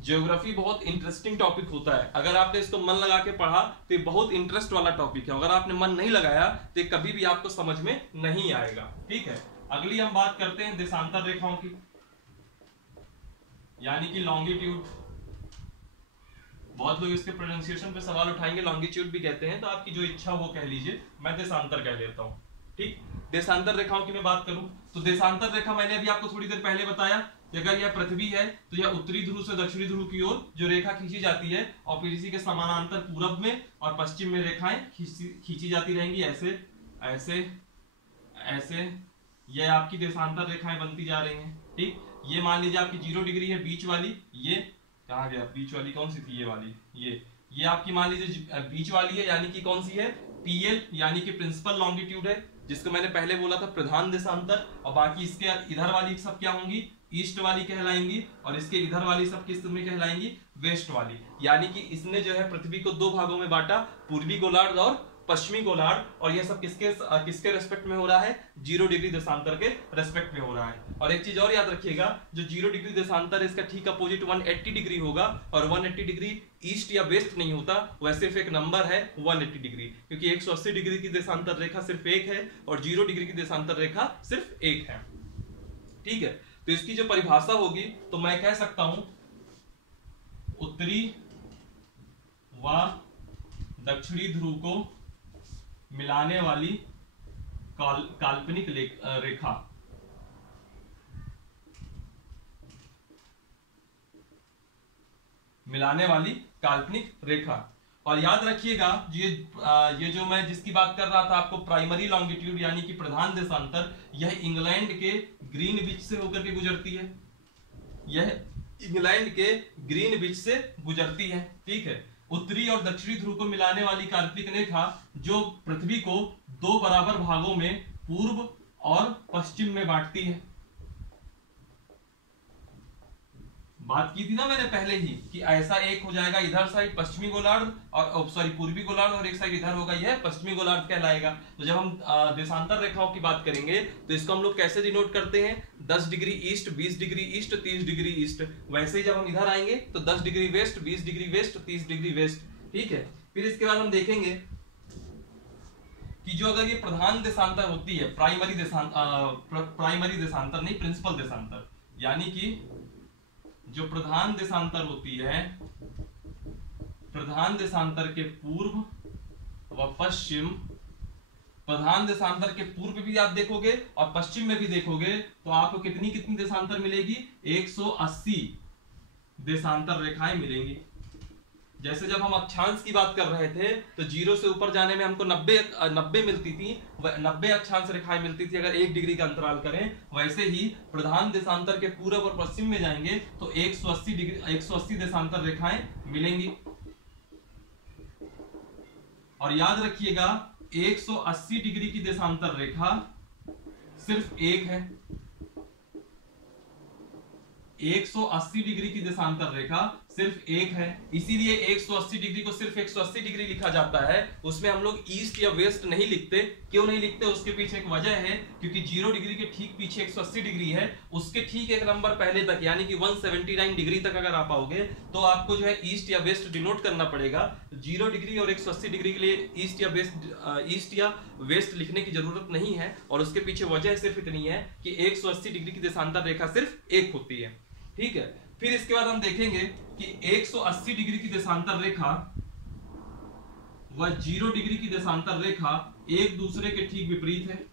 ज्योग्राफी बहुत इंटरेस्टिंग टॉपिक होता है, अगर आपने इसको मन लगा के पढ़ा तो ये बहुत इंटरेस्ट वाला टॉपिक है, अगर आपने मन नहीं लगाया तो कभी भी आपको समझ में नहीं आएगा। ठीक है, अगली हम बात करते हैं देशांतर रेखाओं की, यानी कि लॉन्गिट्यूड। बहुत लोग इसके प्रोनाउंसिएशन पे सवाल उठाएंगे, लॉन्गिट्यूड भी कहते हैं, तो आपकी जो इच्छा वो कह लीजिए, मैं देशांतर कह लेता हूं। ठीक, देशांतर रेखाओं की मैं बात करूं तो देशांतर रेखा मैंने अभी आपको थोड़ी देर पहले बताया कि अगर यह पृथ्वी है तो यह उत्तरी ध्रुव से दक्षिणी ध्रुव की ओर जो रेखा खींची जाती है और फिर इसी के समानांतर पूरब में और पश्चिम में रेखाएं खींची जाती रहेंगी, ऐसे ऐसे ऐसे, यह आपकी देशांतर रेखाएं बनती जा रही हैं। ठीक, ये मान लीजिए आपकी 0 डिग्री है बीच वाली, ये कहाँ गया बीच वाली, कौन सी थी ये वाली, ये आपकी मान लीजिए बीच वाली है, यानी कि कौन सी है? PL, यानी कि प्रिंसिपल लॉन्गिट्यूड है, जिसको मैंने पहले बोला था प्रधान देशांतर। और बाकी इसके इधर वाली सब क्या होंगी? ईस्ट वाली कहलाएंगी, और इसके इधर वाली सब किस में कहलाएंगी? वेस्ट वाली। यानी कि इसने जो है पृथ्वी को दो भागों में बांटा, पूर्वी गोलार्ध और पश्चिमी गोलार्ध, और ये सब किसके रेस्पेक्ट में हो रहा है? 0 डिग्री देशांतर के रेस्पेक्ट में हो रहा है। और एक चीज और याद रखिएगा, जो 0 डिग्री देशांतर है इसका ठीक अपोजिट 180 डिग्री होगा, और 180 डिग्री ईस्ट या वेस्ट नहीं होता, वह सिर्फ एक नंबर है 180 डिग्री, क्योंकि 180 डिग्री की देशांतर रेखा सिर्फ एक है और 0 डिग्री की देशांतर रेखा सिर्फ एक है। ठीक है, तो इसकी जो परिभाषा होगी तो मैं कह सकता हूं उत्तरी व दक्षिणी ध्रुव को मिलाने वाली काल्पनिक रेखा। मिलाने वाली काल्पनिक रेखा। और याद रखिएगा ये जो मैं जिसकी बात कर रहा था आपको, प्राइमरी लॉन्गिट्यूड यानी कि प्रधान देशांतर, यह इंग्लैंड के ग्रीनविच से होकर के गुजरती है, यह इंग्लैंड के ग्रीनविच से गुजरती है। ठीक है, उत्तरी और दक्षिणी ध्रुव को मिलाने वाली काल्पनिक रेखा जो पृथ्वी को दो बराबर भागों में पूर्व और पश्चिम में बांटती है। बात की थी ना मैंने पहले ही कि ऐसा एक हो जाएगा इधर साइड पश्चिमी गोलार्ध और पूर्वी गोलार्ध, और एक साइड इधर होगा यह पश्चिमी गोलार्ध कहलाएगा। तो जब हम देशांतर रेखाओं की बात करेंगे तो इसको हम लोग कैसे डिनोट करते हैं? 10 degree east, 20 degree east, 30 degree east. वैसे ही जब हम इधर आएंगे तो 10 degree west, 20 degree west, 30 degree west. ठीक है, फिर इसके बाद हम देखेंगे कि जो अगर ये प्रधान देशांतर होती है, प्राइमरी देशांतर नहीं, प्रिंसिपल देशांतर, यानी कि जो प्रधान देशांतर होती है, प्रधान देशांतर के पूर्व व पश्चिम, प्रधान देशांतर के पूर्व भी आप देखोगे और पश्चिम में भी देखोगे तो आपको कितनी कितनी देशांतर मिलेगी? 180 देशांतर रेखाएं मिलेंगी। जैसे जब हम अक्षांश की बात कर रहे थे तो 0 से ऊपर जाने में हमको 90 मिलती थी, 90 अक्षांश रेखाएं मिलती थी अगर 1 डिग्री का अंतराल करें। वैसे ही प्रधान देशांतर के पूर्व और पश्चिम में जाएंगे तो 180 देशांतर रेखाएं मिलेंगी। और याद रखिएगा 180 डिग्री की देशांतर रेखा सिर्फ एक है, 180 डिग्री की देशांतर रेखा सिर्फ एक है, इसीलिए 180 डिग्री को सिर्फ 180 डिग्री लिखा जाता है। उसमें हम लोग ईस्ट या वेस्ट नहीं लिखते। क्यों नहीं लिखते? उसके पीछे एक वजह है, क्योंकि 0 डिग्री के ठीक पीछे 180 डिग्री है, उसके ठीक एक नंबर पहले तक यानी कि 179 डिग्री तक अगर आप आओगे तो आपको जो है ईस्ट या वेस्ट डिनोट करना पड़ेगा। 0 डिग्री और 180 डिग्री के लिए ईस्ट या वेस्ट लिखने की जरूरत नहीं है, और उसके पीछे वजह सिर्फ इतनी है कि 180 डिग्री की देशांतर रेखा सिर्फ एक होती है। ठीक है, फिर इसके बाद हम देखेंगे कि 180 डिग्री की देशांतर रेखा व 0 डिग्री की देशांतर रेखा एक दूसरे के ठीक विपरीत है।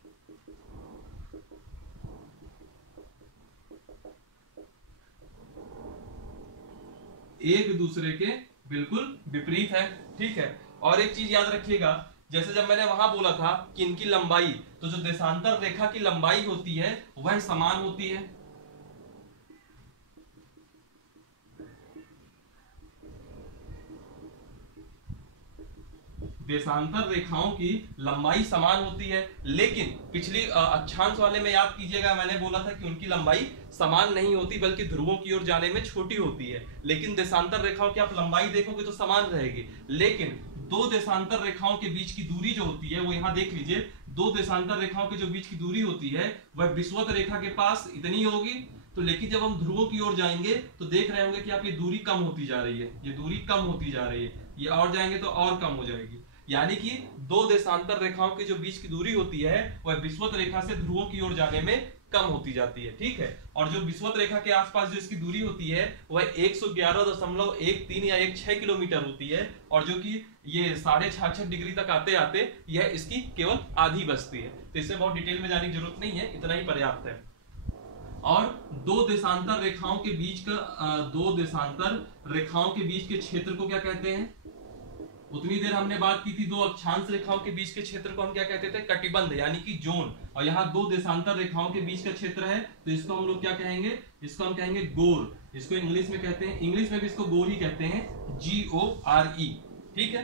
एक दूसरे के बिल्कुल विपरीत है, ठीक है। और एक चीज याद रखिएगा, जैसे जब मैंने वहां बोला था कि इनकी लंबाई, तो जो देशांतर रेखा की लंबाई होती है वह समान होती है। देशांतर रेखाओं की लंबाई समान होती है, लेकिन पिछली अक्षांश वाले में याद कीजिएगा मैंने बोला था कि उनकी लंबाई समान नहीं होती बल्कि ध्रुवों की ओर जाने में छोटी होती है। लेकिन देशांतर रेखाओं की आप लंबाई देखोगे तो समान रहेगी, लेकिन दो देशांतर रेखाओं के बीच की दूरी जो होती है वो यहां देख लीजिए, दो देशांतर रेखाओं के जो बीच की दूरी होती है वह विषुवत रेखा के पास इतनी होगी। तो लेकिन जब हम ध्रुवों की ओर जाएंगे तो देख रहे होंगे कि आप ये दूरी कम होती जा रही है, ये दूरी कम होती जा रही है, ये और जाएंगे तो और कम हो जाएगी। यानी कि दो देशांतर रेखाओं के जो बीच की दूरी होती है वह विषुवत रेखा से ध्रुवों की ओर जाने में कम होती जाती है, ठीक है। और जो विषुवत रेखा के आसपास जो इसकी दूरी होती है वह 111.13 या 16 किलोमीटर होती है, और जो कि ये 66.5 डिग्री तक आते आते यह इसकी केवल आधी बचती है। तो इससे बहुत डिटेल में जाने की जरूरत नहीं है, इतना ही पर्याप्त है। और दो देशांतर रेखाओं के बीच का दो देशांतर रेखाओं के बीच के क्षेत्र को क्या कहते हैं? उतनी देर हमने बात की थी दो अक्षांश रेखाओं के बीच के क्षेत्र को हम क्या कहते थे? कटिबंध, यानी कि जोन। और यहाँ दो देशांतर रेखाओं के बीच का क्षेत्र है तो इसको हम लोग क्या कहेंगे? इसको हम कहेंगे गोर। इसको इंग्लिश में कहते हैं, इंग्लिश में भी इसको गोर ही कहते हैं, GORE, ठीक है,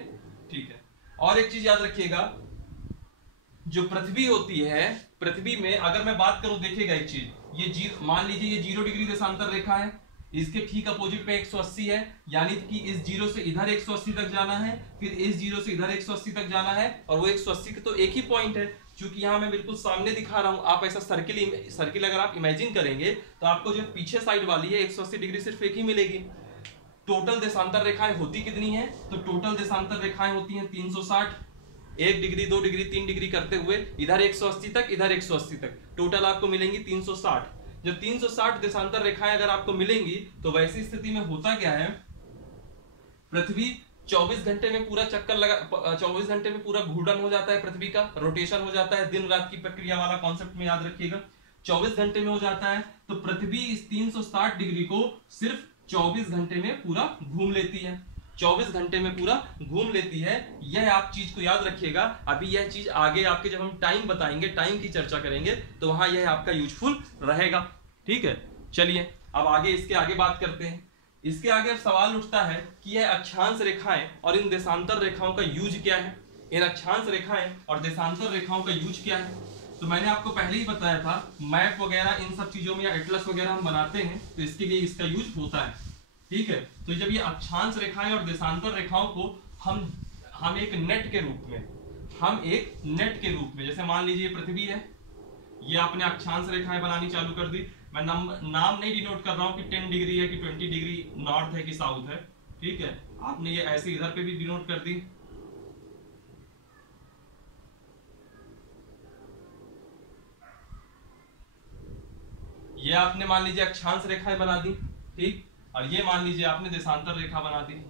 ठीक है। और एक चीज याद रखिएगा, जो पृथ्वी होती है, पृथ्वी में अगर मैं बात करूं, देखिएगा एक चीज, ये मान लीजिए ये 0 डिग्री देशांतर रेखा है, इसके ठीक अपोजिट पे 180 है, यानी कि इस 0 से इधर 180 तक जाना है, फिर इस 0 से इधर 180 तक जाना है, और वो 180 का तो एक ही पॉइंट है। क्योंकि यहाँ मैं बिल्कुल सामने दिखा रहा हूं, आप ऐसा सर्किल अगर आप इमेजिन करेंगे तो आपको जो पीछे साइड वाली है 180 डिग्री सिर्फ एक ही मिलेगी। टोटल देशांतर रेखाएं होती कितनी है? तो टोटल देशांतर रेखाएं होती हैं 360, 1 डिग्री 2 डिग्री 3 डिग्री करते हुए इधर 180 तक, इधर 180 तक, टोटल आपको मिलेंगी 360। जब 360 देशांतर रेखाएं अगर आपको मिलेंगी तो वैसी स्थिति में होता क्या है, पृथ्वी 24 घंटे में पूरा चक्कर लगा, 24 घंटे में पूरा घूर्णन हो जाता है, पृथ्वी का रोटेशन हो जाता है, दिन रात की प्रक्रिया वाला कॉन्सेप्ट में याद रखिएगा, 24 घंटे में हो जाता है। तो पृथ्वी इस 360 डिग्री को सिर्फ 24 घंटे में पूरा घूम लेती है, 24 घंटे में पूरा घूम लेती है। यह आप चीज को याद रखिएगा। अभी यह चीज आगे आपके जब हम टाइम बताएंगे, टाइम की चर्चा करेंगे, तो वहां यह आपका यूजफुल रहेगा, ठीक है। चलिए अब आगे इसके आगे बात करते हैं। इसके आगे अब सवाल उठता है कि यह अक्षांश रेखाएं और इन देशांतर रेखाओं का यूज क्या है, इन अक्षांश रेखाएं और देशांतर रेखाओं का यूज क्या है। तो मैंने आपको पहले ही बताया था, मैप वगैरह इन सब चीजों में या एटलस वगैरह हम बनाते हैं तो इसके लिए इसका यूज होता है, ठीक है। तो जब ये अक्षांश रेखाएं और देशांतर रेखाओं को हम एक नेट के रूप में, जैसे मान लीजिए पृथ्वी है, ये आपने अक्षांश रेखाएं बनानी चालू कर दी। मैं नाम नहीं डिनोट कर रहा हूं कि 10 डिग्री है कि 20 डिग्री नॉर्थ है कि साउथ है, ठीक है। आपने ये ऐसे इधर पे भी डिनोट कर दी। ये आपने मान लीजिए अक्षांश रेखाएं बना दी, ठीक, और ये मान लीजिए आपने देशांतर रेखा बना दी।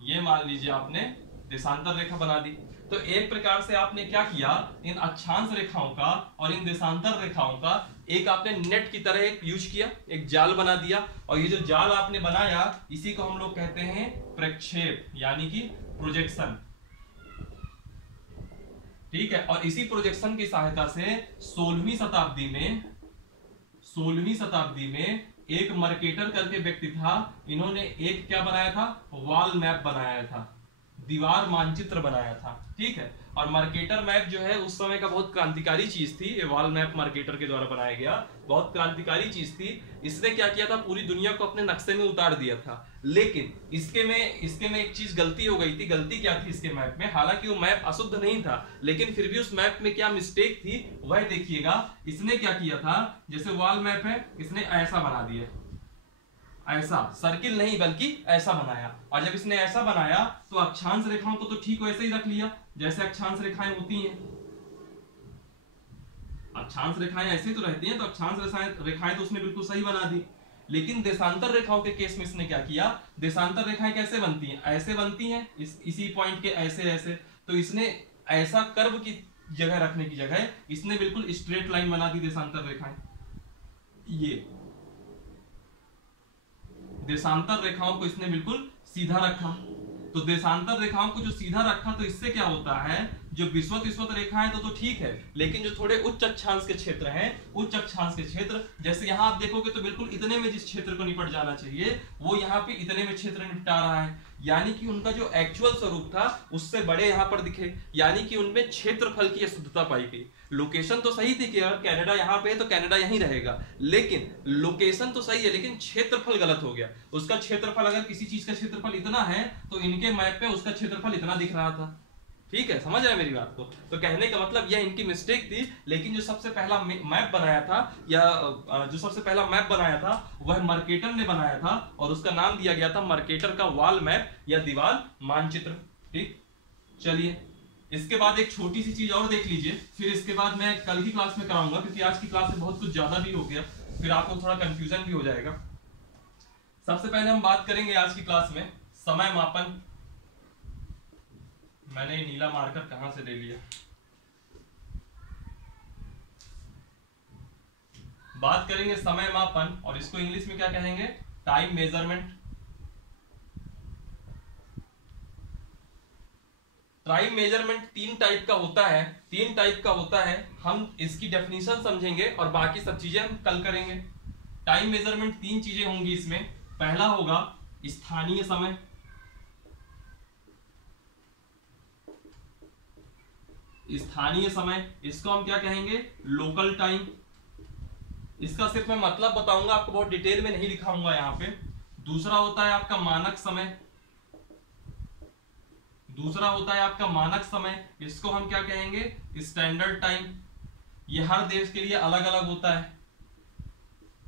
ये मान लीजिए आपने देशांतर रेखा बना दी। तो एक प्रकार से आपने क्या किया, इन अक्षांश रेखाओं का और इन देशांतर रेखाओं का एक आपने नेट की तरह एक यूज किया, एक जाल बना दिया। और ये जो जाल आपने बनाया इसी को हम लोग कहते हैं प्रक्षेप, यानी कि प्रोजेक्शन, ठीक है। और इसी प्रोजेक्शन की सहायता से 16वीं शताब्दी में एक मर्केटर करके व्यक्ति था, इन्होंने एक क्या बनाया था, वॉल मैप बनाया था, दीवार मानचित्र बनाया था, ठीक है। और मर्केटर मैप जो है उस समय का बहुत क्रांतिकारी चीज थी। ये वॉल मैप मर्केटर के द्वारा बनाया गया, बहुत क्रांतिकारी चीज थी। इसने क्या किया था, पूरी दुनिया को अपने नक्शे में उतार दिया था। लेकिन इसके में एक चीज गलती हो गई थी। गलती क्या थी इसके मैप में? हालांकि वो मैप अशुद्ध नहीं था, लेकिन फिर भी उस मैप में क्या मिस्टेक थी वह देखिएगा। इसने क्या किया था, जैसे वॉल मैप है, इसने ऐसा बना दिया, ऐसा सर्किल नहीं बल्कि ऐसा बनाया, और जब इसने ऐसा बनाया तो अक्षांश रेखाओं को तो ठीक वैसे ही रख लिया जैसे अक्षांश रेखाएं होती हैं। अक्षांश रेखाएं ऐसे तो रहती हैं, तो अक्षांश रेखाएं तो उसने बिल्कुल सही बना दी। लेकिन देशांतर रेखाओं के केस में इसने क्या किया, देशांतर रेखाएं कैसे बनती हैं, ऐसे बनती हैं, इसी पॉइंट के ऐसे ऐसे, तो इसने ऐसा कर्व की जगह रखने की जगह इसने बिल्कुल स्ट्रेट लाइन बना दी देशांतर रेखाएं। ये देशांतर रेखाओं को इसने बिल्कुल सीधा रखा। तो देशांतर रेखाओं को जो सीधा रखा तो इससे क्या होता है, जो विषुवत रेखाएं तो ठीक है, लेकिन जो थोड़े उच्च अक्षांश के क्षेत्र हैं, उच्च अक्षांश के क्षेत्र, जैसे यहां आप देखोगे तो बिल्कुल इतने में जिस क्षेत्र को निपट जाना चाहिए वो यहाँ पे इतने में क्षेत्र निपटा रहा है, यानी कि उनका जो एक्चुअल स्वरूप था उससे बड़े यहाँ पर दिखे, यानी कि उनमें क्षेत्रफल की शुद्धता पाई गई। लोकेशन तो सही थी कि अगर कनाडा यहाँ पे है तो कनाडा यहीं रहेगा, लेकिन लोकेशन तो सही है लेकिन क्षेत्रफल गलत हो गया। उसका क्षेत्रफल, अगर किसी चीज का क्षेत्रफल इतना है तो इनके मैप पे उसका क्षेत्रफल इतना दिख रहा था। ठीक है, समझ रहे मेरी बात को? तो कहने का मतलब यह इनकी मिस्टेक थी, लेकिन जो सबसे पहला मैप बनाया था वह मर्केटर ने बनाया था, और उसका नाम दिया गया था मर्केटर का वॉल मैप या दीवार मानचित्र। ठीक, चलिए इसके बाद एक छोटी सी चीज और देख लीजिए, फिर इसके बाद मैं कल की क्लास में कराऊंगा, क्योंकि आज की क्लास में बहुत कुछ ज्यादा भी हो गया, फिर आपको थोड़ा कंफ्यूजन भी हो जाएगा। सबसे पहले हम बात करेंगे आज की क्लास में समय मापन। मैंने ये नीला मार्कर कहां से ले लिया। बात करेंगे समय मापन, और इसको इंग्लिश में क्या कहेंगे, टाइम मेजरमेंट। टाइम मेजरमेंट तीन टाइप का होता है, हम इसकी डेफिनेशन समझेंगे और बाकी सब चीजें हम कल करेंगे। टाइम मेजरमेंट तीन चीजें होंगी इसमें। पहला होगा स्थानीय समय, इसको हम क्या कहेंगे, लोकल टाइम। इसका सिर्फ मैं मतलब बताऊंगा, आपको बहुत डिटेल में नहीं लिखाऊंगा यहाँ पे। दूसरा होता है आपका मानक समय, इसको हम क्या कहेंगे, स्टैंडर्ड टाइम। ये हर देश के लिए अलग अलग होता है।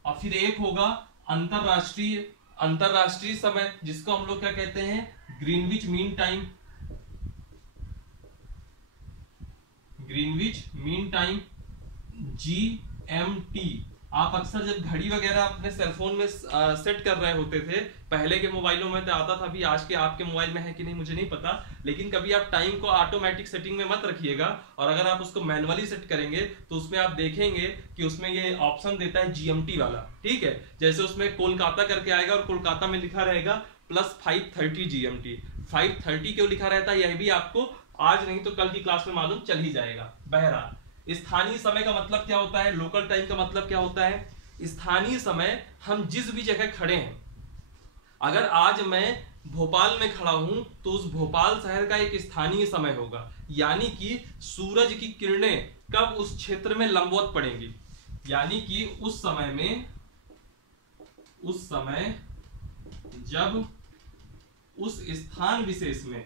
और फिर एक होगा अंतरराष्ट्रीय समय, जिसको हम लोग क्या कहते हैं, ग्रीनविच मीन टाइम, GMT। आप अक्सर जब घड़ी वगैरह अपने सेलफोन में सेट कर रहे होते थे, पहले के मोबाइलों में तो आता था, अभी आज के आपके मोबाइल में है कि नहीं मुझे नहीं पता, लेकिन कभी आप टाइम को ऑटोमेटिक सेटिंग में मत रखिएगा, और अगर आप उसको मैनुअली सेट करेंगे तो उसमें आप देखेंगे कि उसमें ये ऑप्शन देता है GMT वाला। ठीक है, जैसे उसमें कोलकाता करके आएगा और कोलकाता में लिखा रहेगा +5:30 GMT। 5:30 क्यों लिखा रहता है, यह भी आपको आज नहीं तो कल की क्लास में मालूम चल ही जाएगा। बहरहाल, स्थानीय समय का मतलब क्या होता है, लोकल टाइम का मतलब क्या होता है। स्थानीय समय, हम जिस भी जगह खड़े हैं, अगर आज मैं भोपाल में खड़ा हूं तो उस भोपाल शहर का एक स्थानीय समय होगा, यानी कि सूरज की किरणें कब उस क्षेत्र में लंबवत पड़ेंगी, यानी कि उस समय जब उस स्थान विशेष में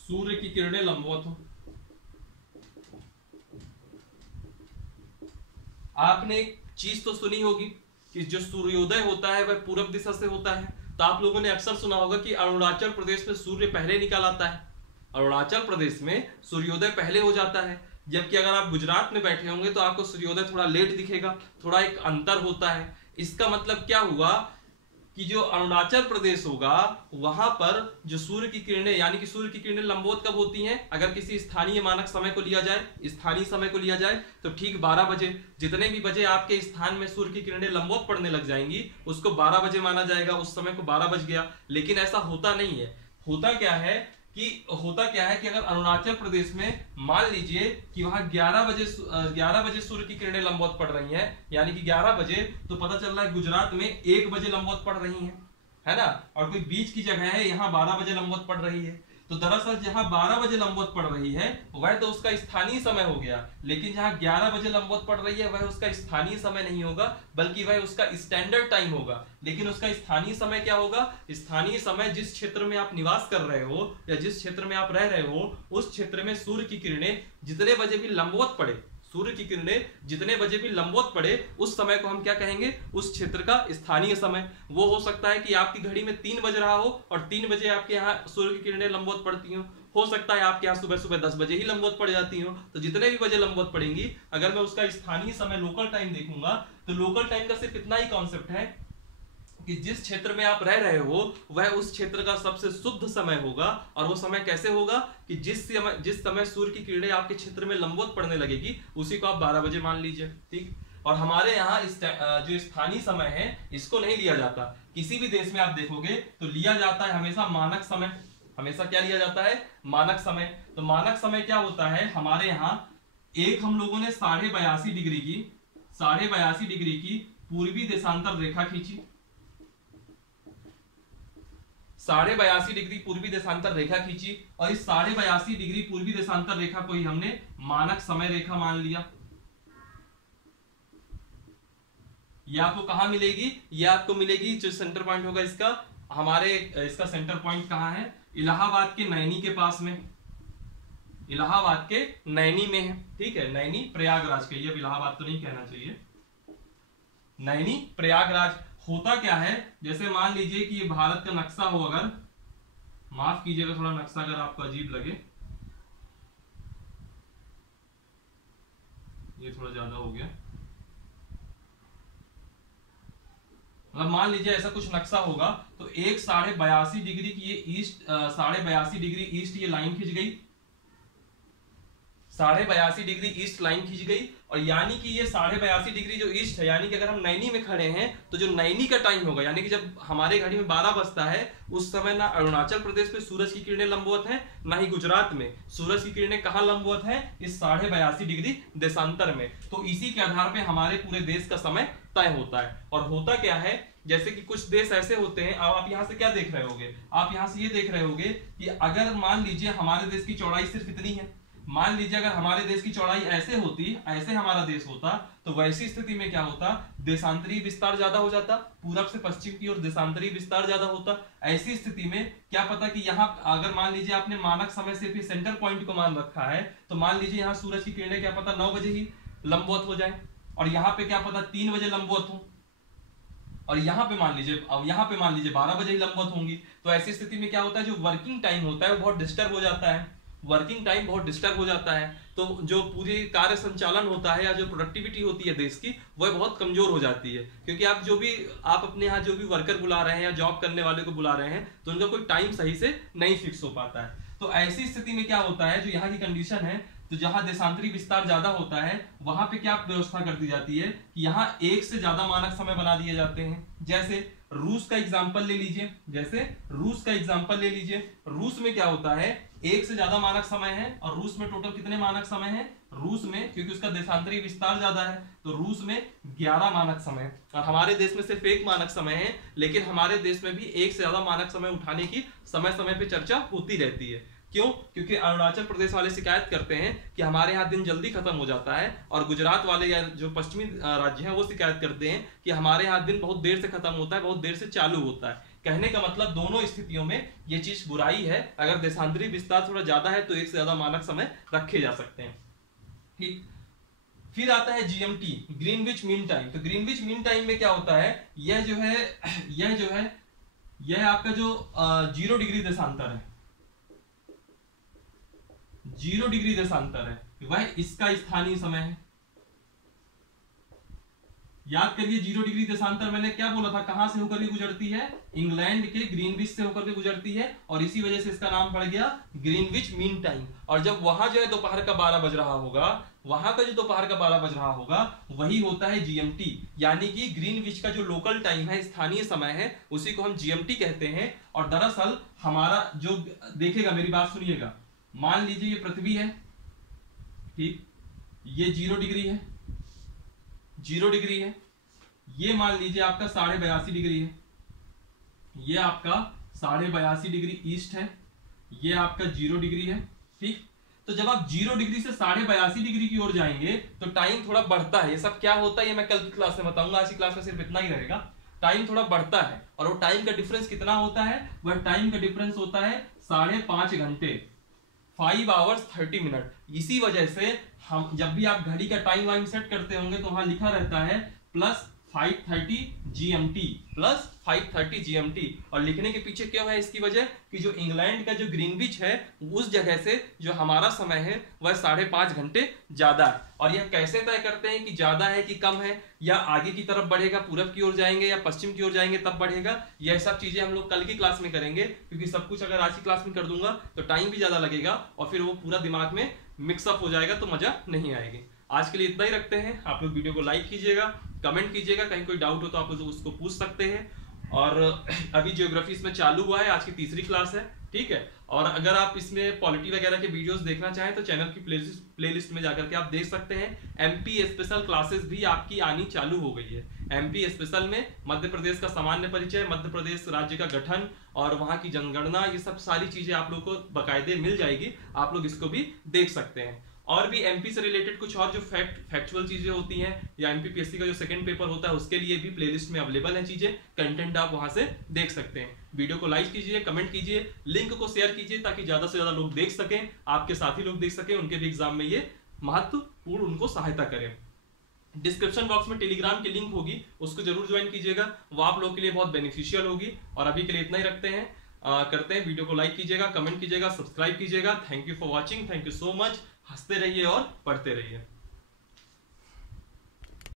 सूर्य की किरणें लंबवत हो। आपने एक चीज तो सुनी होगी कि जो सूर्योदय होता है वह पूर्व दिशा से होता है, तो आप लोगों ने अक्सर सुना होगा कि अरुणाचल प्रदेश में सूर्य पहले निकल आता है, अरुणाचल प्रदेश में सूर्योदय पहले हो जाता है, जबकि अगर आप गुजरात में बैठे होंगे तो आपको सूर्योदय थोड़ा लेट दिखेगा, थोड़ा एक अंतर होता है। इसका मतलब क्या हुआ कि जो अरुणाचल प्रदेश होगा वहां पर जो सूर्य की किरणें, यानी कि सूर्य की किरणें लंबवत कब होती हैं, अगर किसी स्थानीय मानक समय को लिया जाए तो ठीक 12 बजे, जितने भी बजे आपके स्थान में सूर्य की किरणें लंबवत पड़ने लग जाएंगी उसको 12 बजे माना जाएगा, उस समय को 12 बज गया। लेकिन ऐसा होता नहीं है। होता क्या है कि अगर अरुणाचल प्रदेश में मान लीजिए कि वहां 11 बजे सूर्य की किरणें लंबवत पड़ रही हैं, यानी कि 11 बजे, तो पता चल रहा है गुजरात में 1 बजे लंबवत पड़ रही हैं, है ना, और कोई बीच की जगह है यहाँ 12 बजे लंबवत पड़ रही है। तो दरअसल जहां 12 बजे लंबवत पड़ रही है वह तो उसका स्थानीय समय हो गया, लेकिन जहां 11 बजे लंबवत पड़ रही है वह उसका स्थानीय समय नहीं होगा, बल्कि वह उसका स्टैंडर्ड टाइम होगा। लेकिन उसका स्थानीय समय क्या होगा, स्थानीय समय जिस क्षेत्र में आप निवास कर रहे हो या जिस क्षेत्र में आप रह रहे हो उस क्षेत्र में सूर्य की किरणें जितने बजे भी लंबवत पड़े, सूर्य की किरणें जितने बजे भी लंबवत पड़े उस समय को हम क्या कहेंगे, उस क्षेत्र का स्थानीय समय। वो हो सकता है कि आपकी घड़ी में 3 बज रहा हो और 3 बजे आपके यहाँ सूर्य की किरणें लंबवत पड़ती हो सकता है आपके यहाँ सुबह सुबह 10 बजे ही लंबवत पड़ जाती हो। तो जितने भी बजे लंबवत पड़ेंगी, अगर मैं उसका स्थानीय समय लोकल टाइम देखूंगा तो लोकल टाइम का सिर्फ इतना ही कॉन्सेप्ट है कि जिस क्षेत्र में आप रह रहे हो वह उस क्षेत्र का सबसे शुद्ध समय होगा। और वो समय कैसे होगा कि जिस समय सूर्य की किरणें आपके क्षेत्र में लंबवत पड़ने लगेगी उसी को आप 12 बजे मान लीजिए, ठीक। और हमारे यहाँ जो स्थानीय समय है इसको नहीं लिया जाता। किसी भी देश में आप देखोगे तो लिया जाता है हमेशा मानक समय। हमेशा क्या लिया जाता है, मानक समय। तो मानक समय क्या होता है हमारे यहाँ, एक हम लोगों ने 82.5 डिग्री की पूर्वी देशांतर रेखा खींची, 82.5 डिग्री पूर्वी देशांतर रेखा खींची और इस 82.5 डिग्री पूर्वी देशांतर रेखा को ही हमने मानक समय रेखा मान लिया। ये आपको कहां मिलेगी, ये आपको मिलेगी जो सेंटर पॉइंट होगा इसका, हमारे इसका सेंटर पॉइंट कहां है, इलाहाबाद के नैनी के पास में, इलाहाबाद के नैनी में है, ठीक है। नैनी प्रयागराज के, ये इलाहाबाद तो नहीं कहना चाहिए, नैनी प्रयागराज। होता क्या है, जैसे मान लीजिए कि ये भारत का नक्शा हो, अगर माफ कीजिएगा थोड़ा नक्शा अगर आपको अजीब लगे, ये थोड़ा ज्यादा हो गया, मतलब मान लीजिए ऐसा कुछ नक्शा होगा तो एक 82.5 डिग्री की ये ईस्ट, 82.5 डिग्री ईस्ट ये लाइन खींच गई, 82.5 डिग्री ईस्ट लाइन खींच गई। और यानी कि ये 82.5 डिग्री जो ईस्ट है, यानी कि अगर हम नैनी में खड़े हैं तो जो नैनी का टाइम होगा, यानी कि जब हमारे घड़ी में 12 बजता है उस समय ना अरुणाचल प्रदेश में सूरज की किरणें लंबवत हैं, ना ही गुजरात में। सूरज की किरणें कहां लंबवत हैं, इस 82.5 डिग्री देशांतर में। तो इसी के आधार पर हमारे पूरे देश का समय तय होता है। और होता क्या है, जैसे कि कुछ देश ऐसे होते हैं, अब आप यहां से क्या देख रहे होगे, आप यहां से ये देख रहे होगे कि अगर मान लीजिए हमारे देश की चौड़ाई सिर्फ इतनी है, मान लीजिए अगर हमारे देश की चौड़ाई ऐसे होती, ऐसे हमारा देश होता, तो वैसी स्थिति में क्या होता, देशांतरीय विस्तार ज्यादा हो जाता, पूरब से पश्चिम की ओर देशांतरीय विस्तार ज्यादा होता। ऐसी स्थिति में क्या पता कि यहाँ अगर मान लीजिए आपने मानक समय से फिर सेंटर पॉइंट को मान रखा है, तो मान लीजिए यहाँ सूरज की किरणें क्या पता 9 बजे ही लंबवत हो जाए और यहाँ पे क्या पता 3 बजे लंबवत हो, और यहाँ पे मान लीजिए 12 बजे ही लंबवत होंगी। तो ऐसी स्थिति में क्या होता है, जो वर्किंग टाइम होता है वो बहुत डिस्टर्ब हो जाता है, वर्किंग टाइम बहुत डिस्टर्ब हो जाता है। तो जो पूरी कार्य संचालन होता है या जो प्रोडक्टिविटी होती है देश की, वह बहुत कमजोर हो जाती है। क्योंकि आप अपने यहाँ जो भी वर्कर बुला रहे हैं या जॉब करने वाले को बुला रहे हैं तो उनका कोई टाइम सही से नहीं फिक्स हो पाता है। तो ऐसी स्थिति में क्या होता है, जो यहाँ की कंडीशन है, तो जहां देशांतरी विस्तार ज्यादा होता है वहां पे क्या व्यवस्था कर दी जाती है कि यहाँ एक से ज्यादा मानक समय बना दिए जाते हैं। जैसे रूस का एग्जांपल ले लीजिए, रूस में क्या होता है, एक से ज्यादा मानक समय है। और रूस में टोटल कितने मानक समय है, रूस में क्योंकि उसका देशांतरी विस्तार ज्यादा है तो रूस में 11 मानक समय। और हमारे देश में सिर्फ 1 मानक समय है, लेकिन हमारे देश में भी एक से ज्यादा मानक समय उठाने की समय समय पे चर्चा होती रहती है। क्यों, क्योंकि अरुणाचल प्रदेश वाले शिकायत करते हैं कि हमारे यहाँ दिन जल्दी खत्म हो जाता है, और गुजरात वाले या जो पश्चिमी राज्य हैं वो शिकायत करते हैं कि हमारे यहाँ दिन बहुत देर से खत्म होता है, बहुत देर से चालू होता है। कहने का मतलब दोनों स्थितियों में ये चीज बुराई है। अगर देशांतरी विस्तार थोड़ा ज्यादा है तो एक से ज्यादा मानक समय रखे जा सकते हैं, ठीक। फिर आता है जीएमटी, ग्रीनविच मीन टाइम। तो ग्रीनविच मीन टाइम में क्या होता है, यह आपका जो 0 डिग्री देशांतर है, 0 डिग्री देशांतर है, वह इसका स्थानीय समय है। याद करिए 0 डिग्री देशांतर मैंने क्या बोला था, कहां से होकर के गुजरती है, इंग्लैंड के ग्रीनविच से होकर के गुजरती है, और इसी वजह से इसका नाम पड़ गया ग्रीनविच मीन टाइम। और जब वहां जो है दोपहर का 12 बज रहा होगा, वहां का जो दोपहर का 12 बज रहा होगा वही होता है जीएमटी, यानी कि ग्रीनविच का जो लोकल टाइम है, स्थानीय समय है, उसी को हम जीएमटी कहते हैं। और दरअसल हमारा जो देखेगा, मेरी बात सुनिएगा, मान लीजिए ये पृथ्वी है, ठीक, ये 0 डिग्री है, 0 डिग्री है, ये मान लीजिए आपका 82.5 डिग्री है, ये आपका 82.5 डिग्री ईस्ट है, ये आपका 0 डिग्री है, ठीक। तो जब आप 0 डिग्री से 82.5 डिग्री की ओर जाएंगे तो टाइम थोड़ा बढ़ता है। ये सब क्या होता है ये मैं कल की क्लास में बताऊंगा, आज की क्लास में सिर्फ इतना ही रहेगा। टाइम थोड़ा बढ़ता है, और वो टाइम का डिफरेंस कितना होता है, वह टाइम का डिफरेंस होता है 5.5 घंटे। 5 आवर्स 30 मिनट। इसी वजह से हम जब भी आप घड़ी का टाइम वाइम सेट करते होंगे तो वहां लिखा रहता है प्लस 5:30 GMT, प्लस 5:30 GMT। और लिखने के पीछे क्यों है? इसकी वजह कि जो इंग्लैंड का जो ग्रीनविच है उस जगह से जो हमारा समय है वह 5.5 घंटे ज्यादा है। और यह कैसे तय करते हैं कि ज्यादा है कि कम है, या आगे की तरफ बढ़ेगा, पूरब की ओर जाएंगे या पश्चिम की ओर जाएंगे तब बढ़ेगा, यह सब चीजें हम लोग कल की क्लास में करेंगे। क्योंकि सब कुछ अगर आज की क्लास में कर दूंगा तो टाइम भी ज्यादा लगेगा और फिर वो पूरा दिमाग में मिक्सअप हो जाएगा तो मजा नहीं आएगी। आज के लिए इतना ही रखते हैं। आप लोग वीडियो को लाइक कीजिएगा, कमेंट कीजिएगा, कहीं कोई डाउट हो तो आप लोग उसको पूछ सकते हैं। और अभी ज्योग्राफी इसमें चालू हुआ है, आज की तीसरी क्लास है, ठीक है। और अगर आप इसमें पॉलिटी वगैरह के वीडियोस देखना चाहें तो चैनल की प्लेलिस्ट में जाकर के आप देख सकते हैं। एमपी स्पेशल क्लासेस भी आपकी आनी चालू हो गई है। एमपी स्पेशल में मध्य प्रदेश का सामान्य परिचय, मध्य प्रदेश राज्य का गठन और वहां की जनगणना, ये सब सारी चीजें आप लोग को बकायदे मिल जाएगी, आप लोग इसको भी देख सकते हैं। और भी एमपी से रिलेटेड कुछ और जो फैक्चुअल चीजें होती हैं या एमपीपीएससी का जो सेकंड पेपर होता है उसके लिए भी प्लेलिस्ट में अवेलेबल है चीजें, कंटेंट आप वहां से देख सकते हैं। वीडियो को लाइक कीजिए, कमेंट कीजिए, लिंक को शेयर कीजिए ताकि ज्यादा से ज्यादा लोग देख सकें, आपके साथी लोग देख सकें, उनके भी एग्जाम में ये महत्वपूर्ण उनको सहायता करें। डिस्क्रिप्शन बॉक्स में टेलीग्राम की लिंक होगी, उसको जरूर ज्वाइन कीजिएगा, वो आप लोग के लिए बहुत बेनिफिशियल होगी। और अभी के लिए इतना ही रखते हैं, करते हैं। वीडियो को लाइक कीजिएगा, कमेंट कीजिएगा, सब्सक्राइब कीजिएगा। Thank you for watching, thank you so much. हंसते रहिए और पढ़ते रहिए।